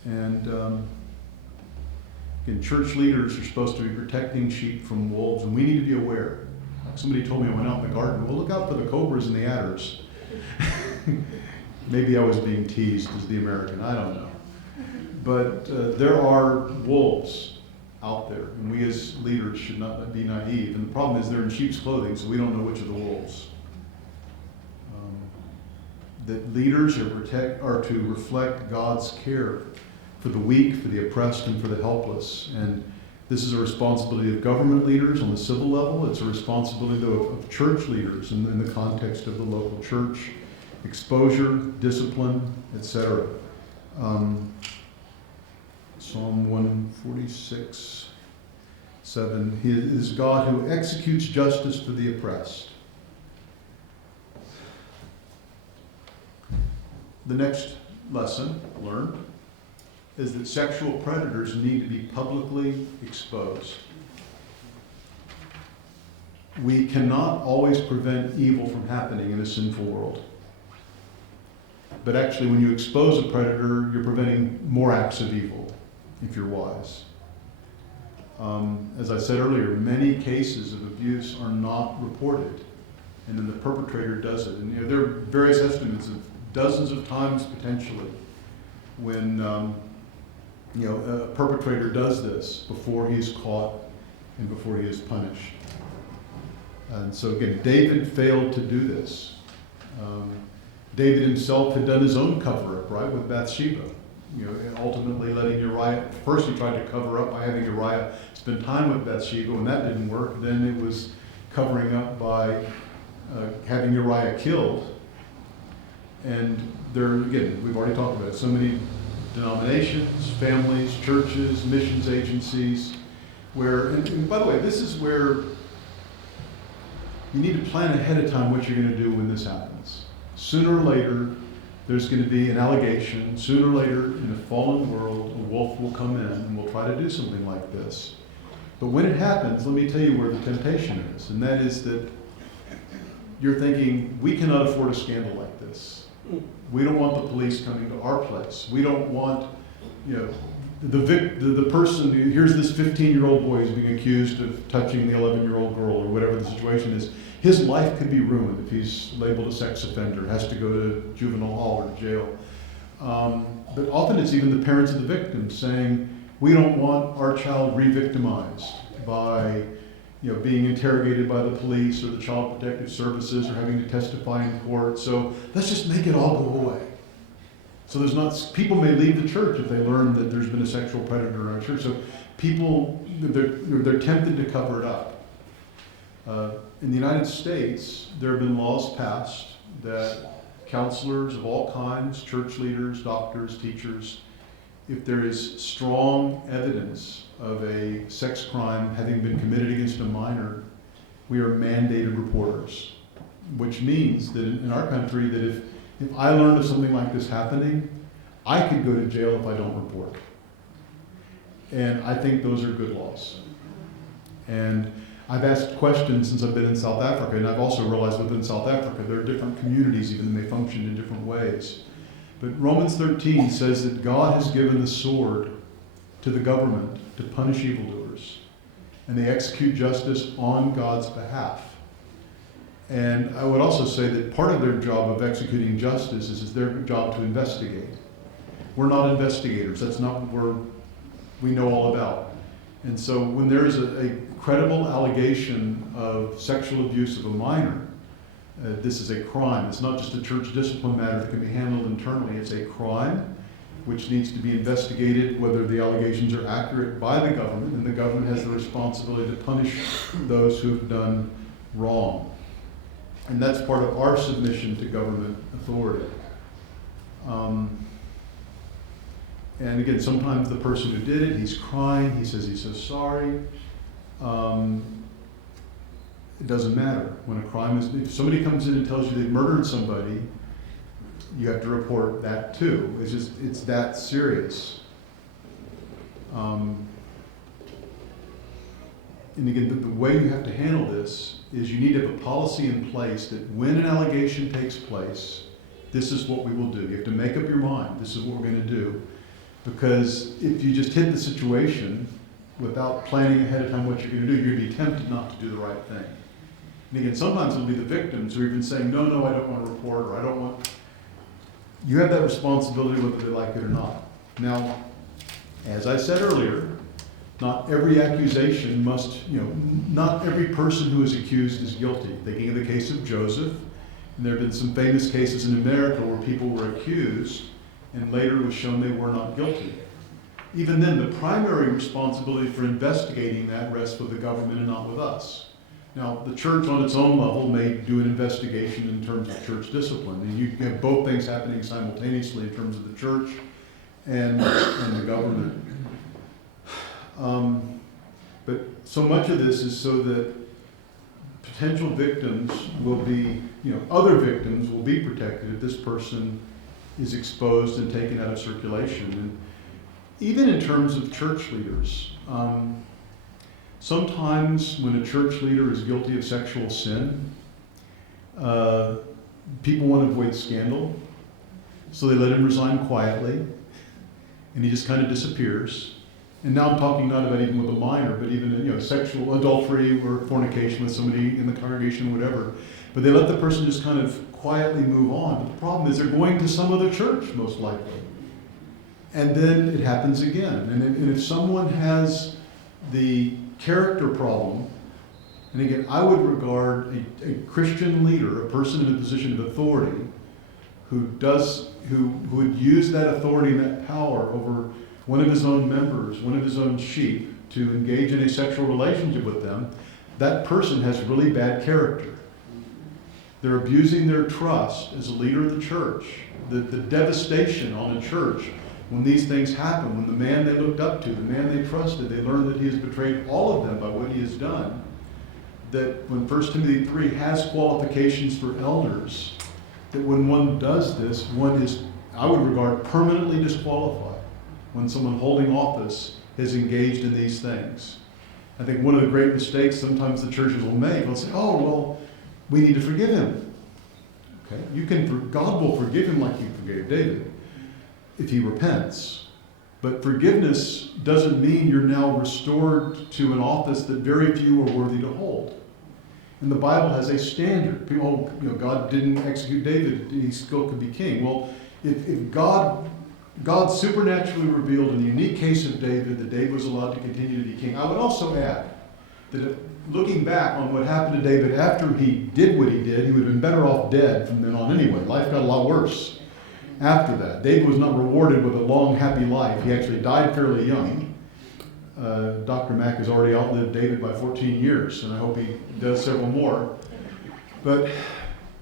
And again, church leaders are supposed to be protecting sheep from wolves, and we need to be aware. Like somebody told me I went out in the garden, well, look out for the cobras and the adders. Maybe I was being teased as the American, I don't know. But there are wolves out there, and we as leaders should not be naive. And the problem is they're in sheep's clothing, so we don't know which are the wolves. That leaders are to reflect God's care for the weak, for the oppressed, and for the helpless. And this is a responsibility of government leaders on the civil level. It's a responsibility, though, of church leaders in the context of the local church. exposure, discipline, etc. Psalm 146, 7. He is God who executes justice for the oppressed. The next lesson learned is that sexual predators need to be publicly exposed. We cannot always prevent evil from happening in a sinful world. But actually, when you expose a predator, you're preventing more acts of evil, if you're wise. As I said earlier, many cases of abuse are not reported, and then the perpetrator does it. And there are various estimates of dozens of times potentially when a perpetrator does this before he's caught and before he is punished. And so again, David failed to do this. David himself had done his own cover-up, right, with Bathsheba. Ultimately letting Uriah, first he tried to cover up by having Uriah spend time with Bathsheba. When that didn't work, then it was covering up by having Uriah killed. And there, again, we've already talked about it, so many denominations, families, churches, missions agencies, where, and by the way, this is where you need to plan ahead of time what you're going to do when this happens. Sooner or later, there's going to be an allegation. Sooner or later, in a fallen world, a wolf will come in and will try to do something like this. But when it happens, let me tell you where the temptation is, and that is that you're thinking, we cannot afford a scandal like this. We don't want the police coming to our place. We don't want, the person, here's this 15-year-old boy who's being accused of touching the 11-year-old girl or whatever the situation is. His life could be ruined if he's labeled a sex offender, has to go to juvenile hall or jail. But often it's even the parents of the victim saying, we don't want our child re-victimized by being interrogated by the police or the Child Protective Services or having to testify in court. So let's just make it all go away. So there's not, people may leave the church if they learn that there's been a sexual predator in our church. So people, they're tempted to cover it up. In the United States, there have been laws passed that counselors of all kinds, church leaders, doctors, teachers, if there is strong evidence of a sex crime having been committed against a minor, we are mandated reporters, which means that in our country that if I learned of something like this happening, I could go to jail if I don't report. And I think those are good laws. And I've asked questions since I've been in South Africa, and I've also realized within South Africa there are different communities, even they function in different ways. But Romans 13 says that God has given the sword to the government to punish evildoers, and they execute justice on God's behalf. And I would also say that part of their job of executing justice is their job to investigate. We're not investigators. That's not what we know all about. And so when there is a credible allegation of sexual abuse of a minor, this is a crime. It's not just a church discipline matter that can be handled internally. It's a crime which needs to be investigated, whether the allegations are accurate by the government, and the government has the responsibility to punish those who have done wrong. And that's part of our submission to government authority. And again, sometimes the person who did it, he's crying, he says he's so sorry. It doesn't matter. When a crime is, if somebody comes in and tells you they've murdered somebody, you have to report that too. It's that serious. And again, the way you have to handle this is you need to have a policy in place that when an allegation takes place, this is what we will do. You have to make up your mind, this is what we're going to do. Because if you just hit the situation without planning ahead of time what you're going to do, you're going to be tempted not to do the right thing. And again, sometimes it'll be the victims who are even saying, no, I don't want to report, or I don't want. You have that responsibility whether they like it or not. Now, as I said earlier, not every accusation must, not every person who is accused is guilty. Thinking of the case of Joseph, and there have been some famous cases in America where people were accused, and later it was shown they were not guilty. Even then, the primary responsibility for investigating that rests with the government and not with us. Now, the church on its own level may do an investigation in terms of church discipline. And you have both things happening simultaneously in terms of the church and the government. But so much of this is so that potential victims will be, other victims will be protected if this person is exposed and taken out of circulation. And even in terms of church leaders, sometimes when a church leader is guilty of sexual sin, people want to avoid scandal, so they let him resign quietly, and he just kind of disappears. And now I'm talking not about even with a minor, but even sexual adultery or fornication with somebody in the congregation, whatever. But they let the person just kind of quietly move on. But the problem is they're going to some other church, most likely. And then it happens again. And if someone has the character problem, and again, I would regard a Christian leader, a person in a position of authority, who would use that authority and that power over one of his own members, one of his own sheep, to engage in a sexual relationship with them, that person has really bad character. They're abusing their trust as a leader of the church. The devastation on a church when these things happen, when the man they looked up to, the man they trusted, they learn that he has betrayed all of them by what he has done, that when 1 Timothy 3 has qualifications for elders, that when one does this, one is, I would regard, permanently disqualified when someone holding office is engaged in these things. I think one of the great mistakes sometimes the churches will make, they'll say, oh, well, we need to forgive him. Okay, God will forgive him like he forgave David if he repents. But forgiveness doesn't mean you're now restored to an office that very few are worthy to hold. And the Bible has a standard. People, God didn't execute David, he still could be king. Well, if God supernaturally revealed in the unique case of David that David was allowed to continue to be king. I would also add that looking back on what happened to David after he did what he did, he would have been better off dead from then on anyway. Life got a lot worse after that. David was not rewarded with a long, happy life. He actually died fairly young. Dr. Mack has already outlived David by 14 years, and I hope he does several more. But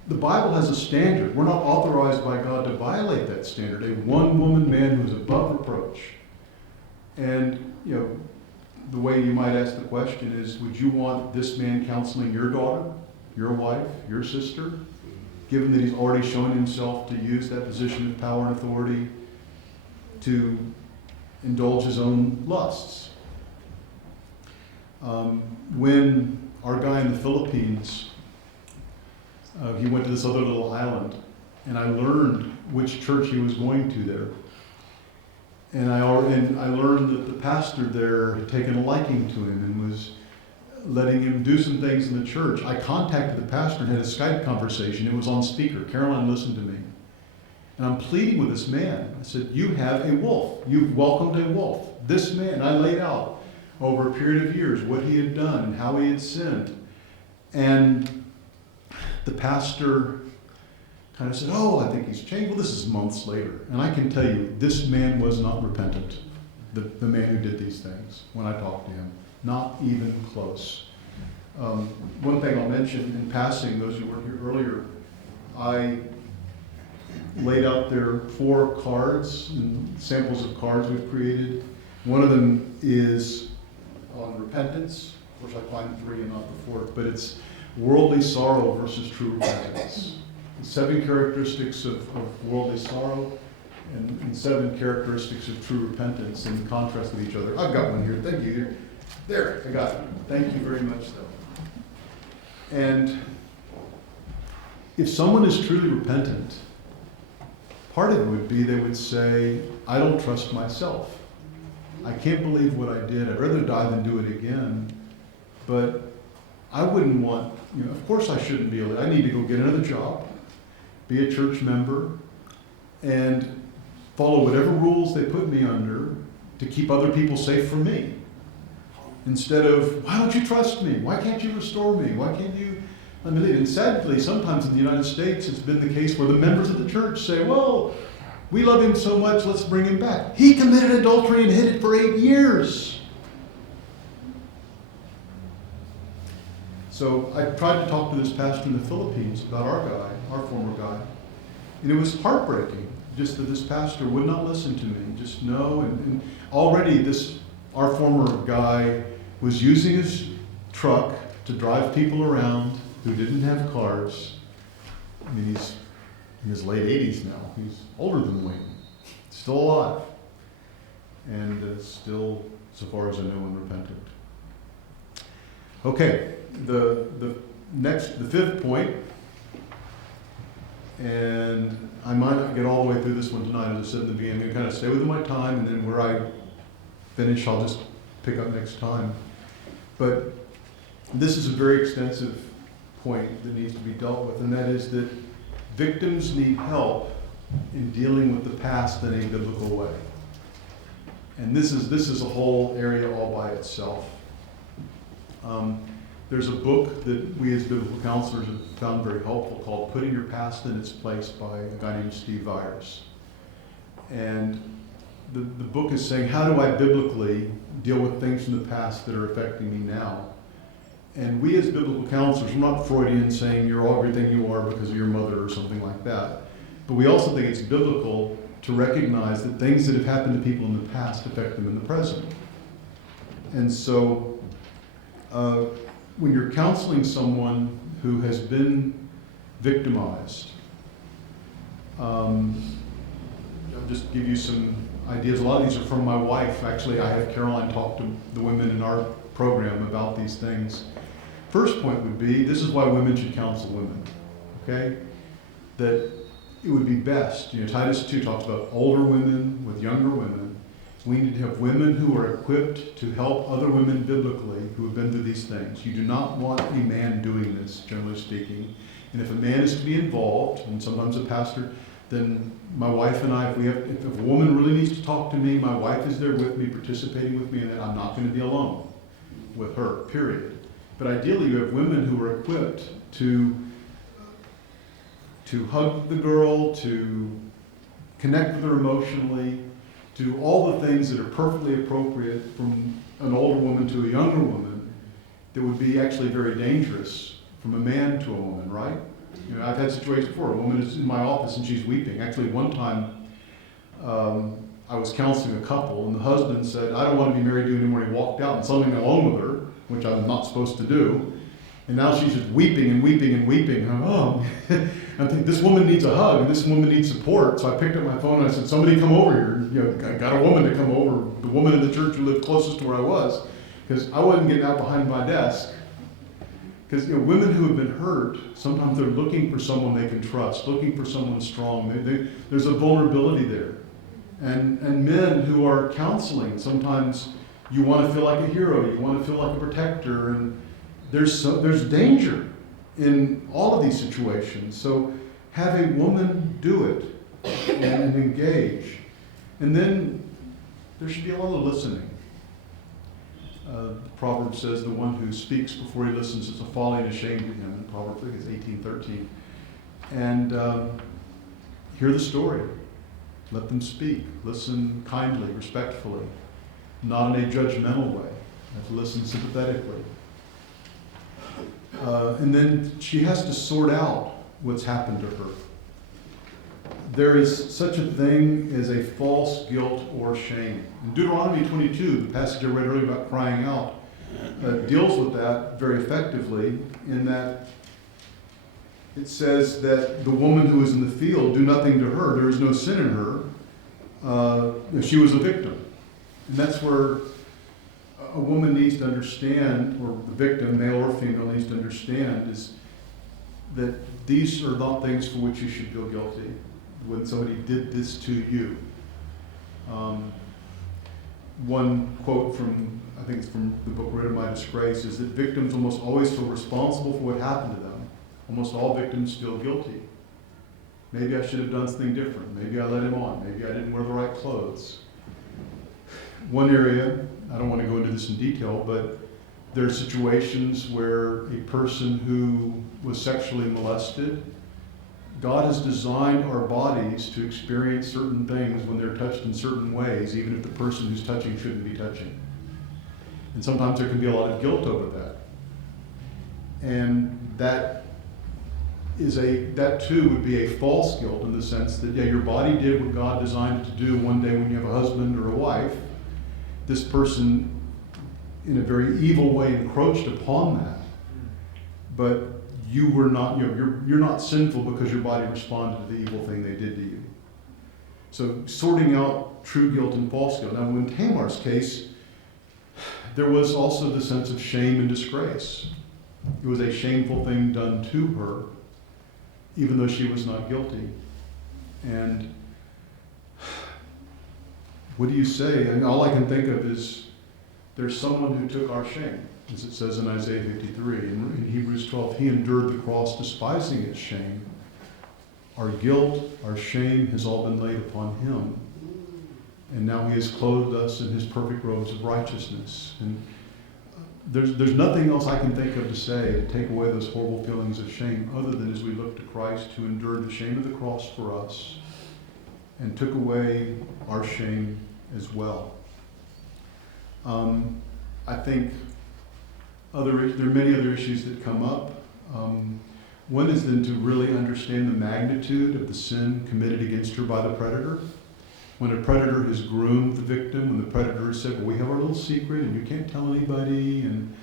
the Bible has a standard. We're not authorized by God to violate that standard. A one-woman man who is above reproach. And, the way you might ask the question is, would you want this man counseling your daughter, your wife, your sister, given that he's already shown himself to use that position of power and authority to indulge his own lusts? When our guy in the Philippines, he went to this other little island, and I learned which church he was going to there. And I learned that the pastor there had taken a liking to him and was letting him do some things in the church. I contacted the pastor and had a Skype conversation. It was on speaker. Caroline listened to me. And I'm pleading with this man. I said, you have a wolf. You've welcomed a wolf. This man, I laid out over a period of years what he had done and how he had sinned. And the pastor kind of said, oh, I think he's changed. Well, this is months later. And I can tell you, this man was not repentant, the man who did these things, when I talked to him. Not even close. One thing I'll mention in passing, those who weren't here earlier, I laid out there 4 cards, and samples of cards we've created. One of them is on repentance. Of course, I find 3 and not the 4th, but it's worldly sorrow versus true repentance. 7 characteristics of worldly sorrow and 7 characteristics of true repentance in contrast with each other. I've got one here. Thank you. There, I got it. Thank you very much, though. And if someone is truly repentant, part of it would be they would say, I don't trust myself. I can't believe what I did. I'd rather die than do it again. But I wouldn't want, of course I shouldn't be able to. I need to go get another job, be a church member, and follow whatever rules they put me under to keep other people safe from me. Instead of, why don't you trust me? Why can't you restore me? Why can't you let me lead? And sadly, sometimes in the United States, it's been the case where the members of the church say, well, we love him so much, let's bring him back. He committed adultery and hid it for 8 years. So I tried to talk to this pastor in the Philippines about our former guy. And it was heartbreaking, just that this pastor would not listen to me, just no. And already our former guy was using his truck to drive people around who didn't have cars. I mean, he's in his late 80s now. He's older than Wayne, still alive, and still, so far as I know, unrepentant. Okay, the fifth point, and I might not get all the way through this one tonight, as I said in the beginning. I'm going to kind of stay within my time, and then where I finish, I'll just pick up next time. But this is a very extensive point that needs to be dealt with, and that is that victims need help in dealing with the past in a biblical way. And this is a whole area all by itself. There's a book that we as biblical counselors have found very helpful called Putting Your Past in Its Place by a guy named Steve Viers. And the book is saying, how do I biblically deal with things from the past that are affecting me now? And we as biblical counselors, we're not Freudian saying you're everything you are because of your mother or something like that. But we also think it's biblical to recognize that things that have happened to people in the past affect them in the present. And so when you're counseling someone who has been victimized, I'll just give you some ideas. A lot of these are from my wife. Actually, I have Caroline talk to the women in our program about these things. First point would be, this is why women should counsel women, okay? That it would be best, Titus 2 talks about older women with younger women. We need to have women who are equipped to help other women biblically who have been through these things. You do not want a man doing this, generally speaking. And if a man is to be involved, and sometimes a pastor, then my wife and I, if a woman really needs to talk to me, my wife is there with me, participating with me, and I'm not going to be alone with her, period. But ideally, you have women who are equipped to hug the girl, to connect with her emotionally, to all the things that are perfectly appropriate from an older woman to a younger woman that would be actually very dangerous from a man to a woman, right? I've had situations before. A woman is in my office and she's weeping. Actually, one time I was counseling a couple and the husband said, I don't want to be married to you anymore. He walked out and suddenly I'm alone with her, which I'm not supposed to do. And now she's just weeping and weeping and weeping. I think this woman needs a hug and this woman needs support. So I picked up my phone and I said, somebody come over here. I got a woman to come over, the woman in the church who lived closest to where I was, because I wasn't getting out behind my desk. Because women who have been hurt, sometimes they're looking for someone they can trust, looking for someone strong. There's a vulnerability there. And men who are counseling, sometimes you want to feel like a hero, you want to feel like a protector, and there's danger in all of these situations. So have a woman do it and engage. And then there should be a lot of listening. The proverb says the one who speaks before he listens is a folly and a shame to him. Proverbs, I think it's 18:13. And hear the story. Let them speak. Listen kindly, respectfully, not in a judgmental way. You have to listen sympathetically. And then she has to sort out what's happened to her. There is such a thing as a false guilt or shame. In Deuteronomy 22, the passage I read earlier about crying out, deals with that very effectively in that it says that the woman who is in the field, do nothing to her. There is no sin in her. She was a victim. And that's where a woman needs to understand, or the victim, male or female, needs to understand, is that these are not things for which you should feel guilty when somebody did this to you. One quote from, I think it's from the book Rid of My Disgrace, is that victims almost always feel responsible for what happened to them. Almost all victims feel guilty. Maybe I should have done something different. Maybe I let him on. Maybe I didn't wear the right clothes. One area, I don't want to go into this in detail, but there are situations where a person who was sexually molested, God has designed our bodies to experience certain things when they're touched in certain ways, even if the person who's touching shouldn't be touching. And sometimes there can be a lot of guilt over that. And that too would be a false guilt, in the sense that, yeah, your body did what God designed it to do one day when you have a husband or a wife. This person, in a very evil way, encroached upon that. But you were not, you're not sinful because your body responded to the evil thing they did to you. So sorting out true guilt and false guilt. Now, in Tamar's case, there was also the sense of shame and disgrace. It was a shameful thing done to her, even though she was not guilty. And what do you say? And all I can think of is there's someone who took our shame, as it says in Isaiah 53. In Hebrews 12, he endured the cross, despising its shame. Our guilt, our shame has all been laid upon him. And now he has clothed us in his perfect robes of righteousness. And there's nothing else I can think of to say to take away those horrible feelings of shame, other than as we look to Christ, who endured the shame of the cross for us and took away our shame as well. I think there are many other issues that come up. One is then to really understand the magnitude of the sin committed against her by the predator. When a predator has groomed the victim, when the predator has said, well, we have our little secret and you can't tell anybody, and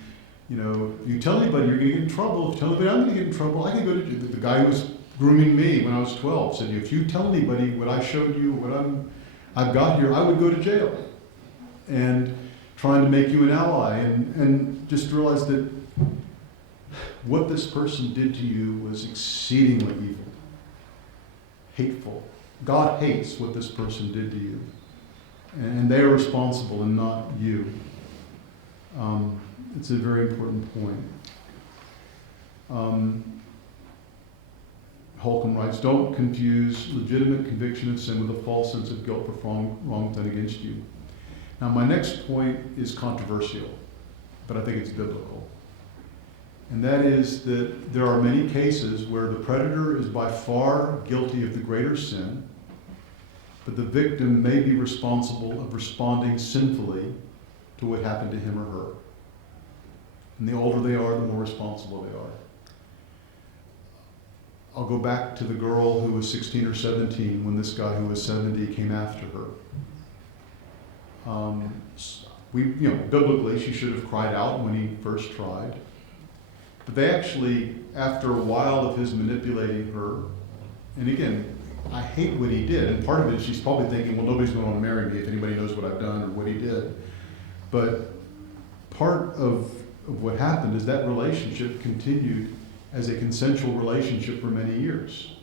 if you tell anybody, you're going to get in trouble. If you tell anybody, I'm going to get in trouble. I can go to jail. The guy who was grooming me when I was 12 said, if you tell anybody what I showed you, what I've got here, I would go to jail. And trying to make you an ally, and just realize that what this person did to you was exceedingly evil, hateful. God hates what this person did to you, and they are responsible and not you. It's a very important point. Holcomb writes, don't confuse legitimate conviction of sin with a false sense of guilt for wrong done against you. Now, my next point is controversial, but I think it's biblical. And that is that there are many cases where the predator is by far guilty of the greater sin, but the victim may be responsible of responding sinfully to what happened to him or her. And the older they are, the more responsible they are. I'll go back to the girl who was 16 or 17 when this guy who was 70 came after her. Biblically, she should have cried out when he first tried. But they actually, after a while of his manipulating her, and again, I hate what he did, and part of it is she's probably thinking, well, nobody's going to want to marry me if anybody knows what I've done or what he did. But part of what happened is that relationship continued as a consensual relationship for many years,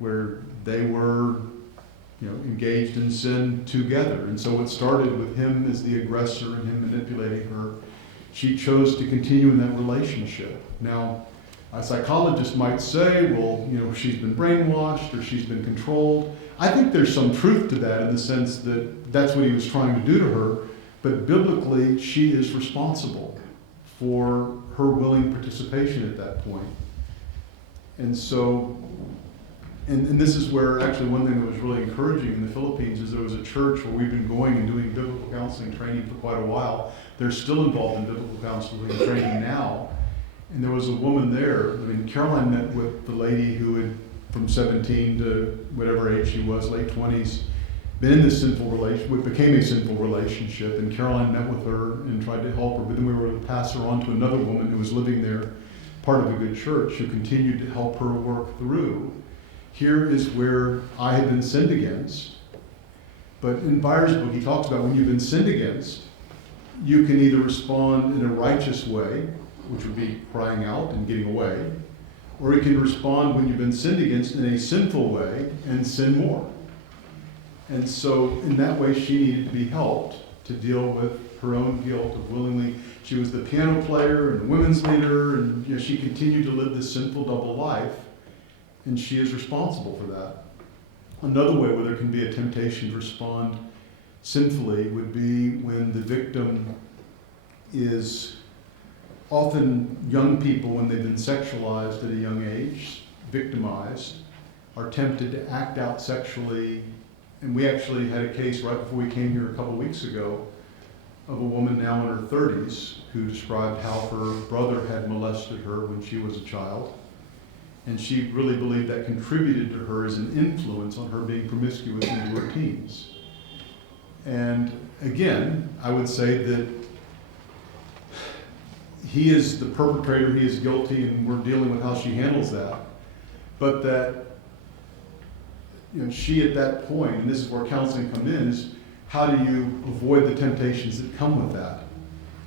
where they were engaged in sin together. And so it started with him as the aggressor and him manipulating her. She chose to continue in that relationship. Now, a psychologist might say, well, she's been brainwashed or she's been controlled. I think there's some truth to that, in the sense that that's what he was trying to do to her. But biblically, she is responsible for her willing participation at that point. And so, and this is where actually one thing that was really encouraging in the Philippines is there was a church where we've been going and doing biblical counseling training for quite a while. They're still involved in biblical counseling training now. And there was a woman there. Caroline met with the lady who had, from 17 to whatever age she was, late 20s, been in this sinful relationship, what became a sinful relationship. And Caroline met with her and tried to help her. But then we were able to pass her on to another woman who was living there, part of a good church, who continued to help her work through. Here is where I had been sinned against. But in Byers' book, he talks about when you've been sinned against, you can either respond in a righteous way, which would be crying out and getting away, or you can respond when you've been sinned against in a sinful way and sin more. And so in that way, she needed to be helped to deal with her own guilt of willingly. She was the piano player and the women's leader, and she continued to live this sinful double life, and she is responsible for that. Another way where there can be a temptation to respond sinfully would be when the victim is often young people, when they've been sexualized at a young age, victimized, are tempted to act out sexually. And we actually had a case right before we came here a couple weeks ago of a woman now in her 30s who described how her brother had molested her when she was a child. And she really believed that contributed to her as an influence on her being promiscuous into her teens. And again, I would say that he is the perpetrator, he is guilty, and we're dealing with how she handles that. But that, she at that point, and this is where counseling comes in, is how do you avoid the temptations that come with that?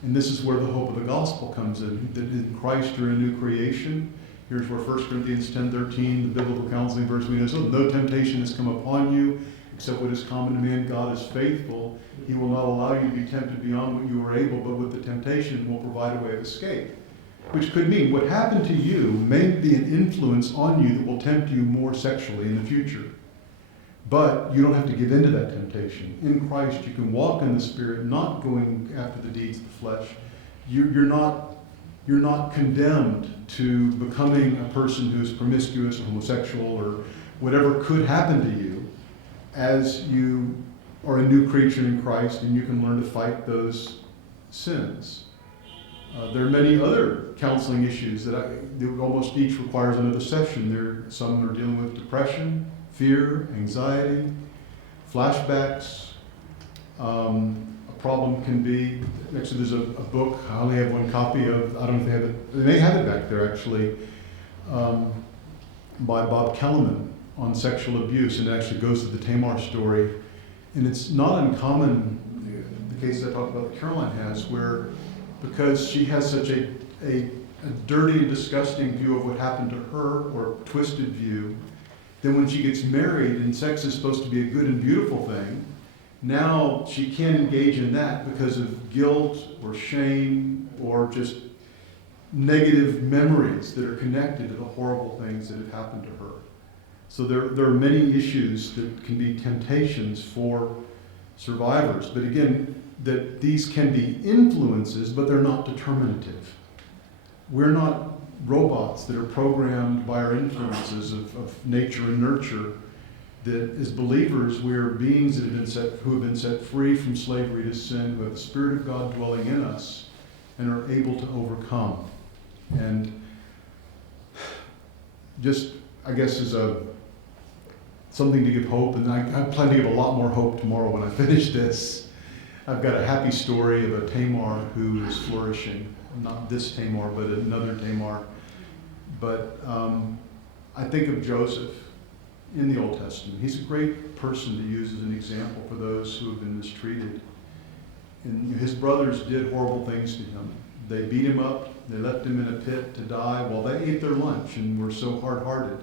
And this is where the hope of the gospel comes in, that in Christ you're a new creation. Here's where 1 Corinthians 10:13, the biblical counseling verse, we know, so no temptation has come upon you except what is common to man. God is faithful. He will not allow you to be tempted beyond what you are able, but with the temptation will provide a way of escape. Which could mean what happened to you may be an influence on you that will tempt you more sexually in the future. But you don't have to give in to that temptation. In Christ, you can walk in the Spirit, not going after the deeds of the flesh. You're not condemned to becoming a person who's promiscuous or homosexual or whatever could happen to you, as you are a new creature in Christ and you can learn to fight those sins. There are many other counseling issues that almost each requires another session. Some are dealing with depression, fear, anxiety, flashbacks. A problem can be, actually there's a book, I only have one copy of, I don't know if they have it, they may have it back there actually, by Bob Kellerman on sexual abuse, and it actually goes to the Tamar story. And it's not uncommon, the case I talked about that Caroline has, where because she has such a dirty and disgusting view of what happened to her, or a twisted view, then when she gets married and sex is supposed to be a good and beautiful thing, now she can't engage in that because of guilt or shame or just negative memories that are connected to the horrible things that have happened to her. So there are many issues that can be temptations for survivors. But again, that these can be influences, but they're not determinative. We're not robots that are programmed by our influences of nature and nurture. That as believers, we are beings that who have been set free from slavery to sin, who have the Spirit of God dwelling in us, and are able to overcome. And just, I guess, as something to give hope, and I plan to give a lot more hope tomorrow when I finish this. I've got a happy story of a Tamar who is flourishing. Not this Tamar, but another Tamar. But I think of Joseph in the Old Testament. He's a great person to use as an example for those who have been mistreated. And his brothers did horrible things to him. They beat him up. They left him in a pit to die while they ate their lunch and were so hard-hearted.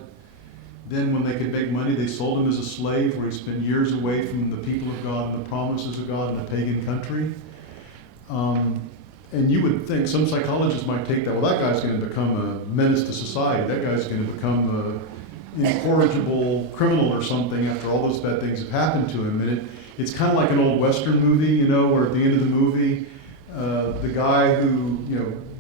Then when they could make money, they sold him as a slave, where he spent years away from the people of God and the promises of God in a pagan country. And you would think, some psychologists might take that, well, that guy's going to become a menace to society. That guy's going to become an incorrigible criminal or something after all those bad things have happened to him. And it's kind of like an old Western movie, where at the end of the movie, the guy who,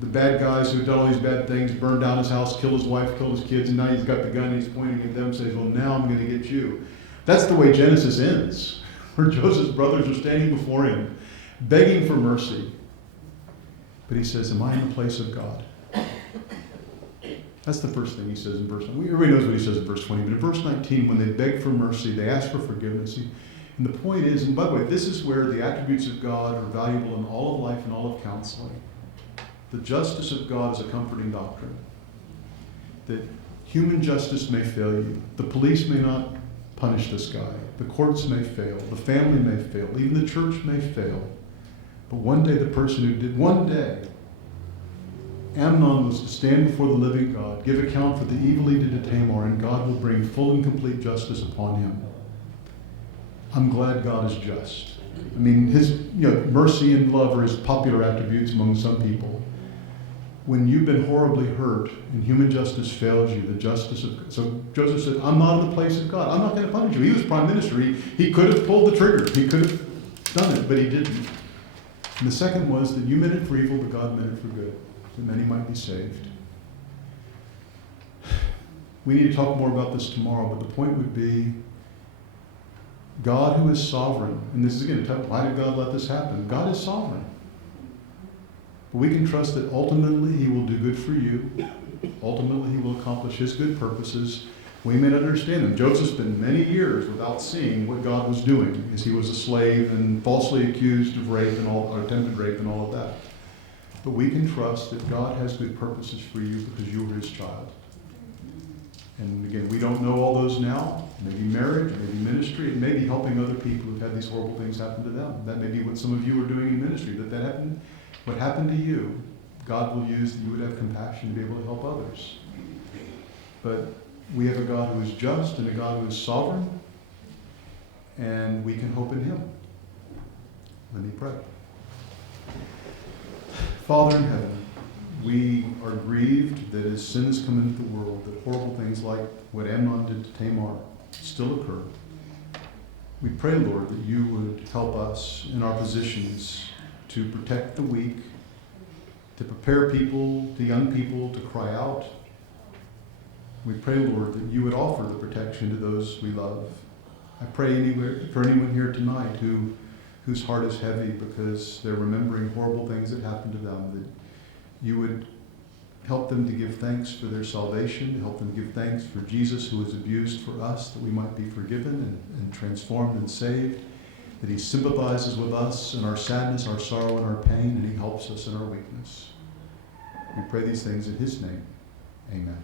the bad guys who had done all these bad things, burned down his house, killed his wife, killed his kids, and now he's got the gun, he's pointing at them and says, well, now I'm going to get you. That's the way Genesis ends, where Joseph's brothers are standing before him, begging for mercy. But he says, am I in the place of God? That's the first thing he says in verse 19. Everybody knows what he says in verse 20, but in verse 19, when they beg for mercy, they ask for forgiveness. And the point is, and by the way, this is where the attributes of God are valuable in all of life and all of counseling. The justice of God is a comforting doctrine. That human justice may fail you. The police may not punish this guy. The courts may fail. The family may fail. Even the church may fail. But one day Amnon was to stand before the living God, give account for the evil he did to Tamar, and God will bring full and complete justice upon him. I'm glad God is just. I mean, his mercy and love are his popular attributes among some people. When you've been horribly hurt and human justice fails you, so Joseph said, I'm not in the place of God. I'm not going to punish you. He was prime minister. He could have pulled the trigger. He could have done it, but he didn't. And the second was that you meant it for evil, but God meant it for good, that many might be saved. We need to talk more about this tomorrow, but the point would be, God who is sovereign, and this is again, why did God let this happen? God is sovereign. But we can trust that ultimately he will do good for you. Ultimately he will accomplish his good purposes. We may not understand them. Joseph spent many years without seeing what God was doing, as he was a slave and falsely accused of rape and all, or attempted rape and all of that. But we can trust that God has good purposes for you because you are his child. And again, we don't know all those now. Maybe marriage, maybe ministry, it may be helping other people who've had these horrible things happen to them. That may be what some of you are doing in ministry, that happened. What happened to you, God will use that you would have compassion to be able to help others. But we have a God who is just and a God who is sovereign, and we can hope in him. Let me pray. Father in heaven, we are grieved that as sins come into the world, that horrible things like what Amnon did to Tamar still occur. We pray, Lord, that you would help us in our positions to protect the weak, to prepare people, the young people, to cry out. We pray, Lord, that you would offer the protection to those we love. I pray for anyone here tonight whose heart is heavy because they're remembering horrible things that happened to them, that you would help them to give thanks for their salvation, help them give thanks for Jesus who was abused for us, that we might be forgiven and transformed and saved, that he sympathizes with us in our sadness, our sorrow, and our pain, and he helps us in our weakness. We pray these things in his name. Amen.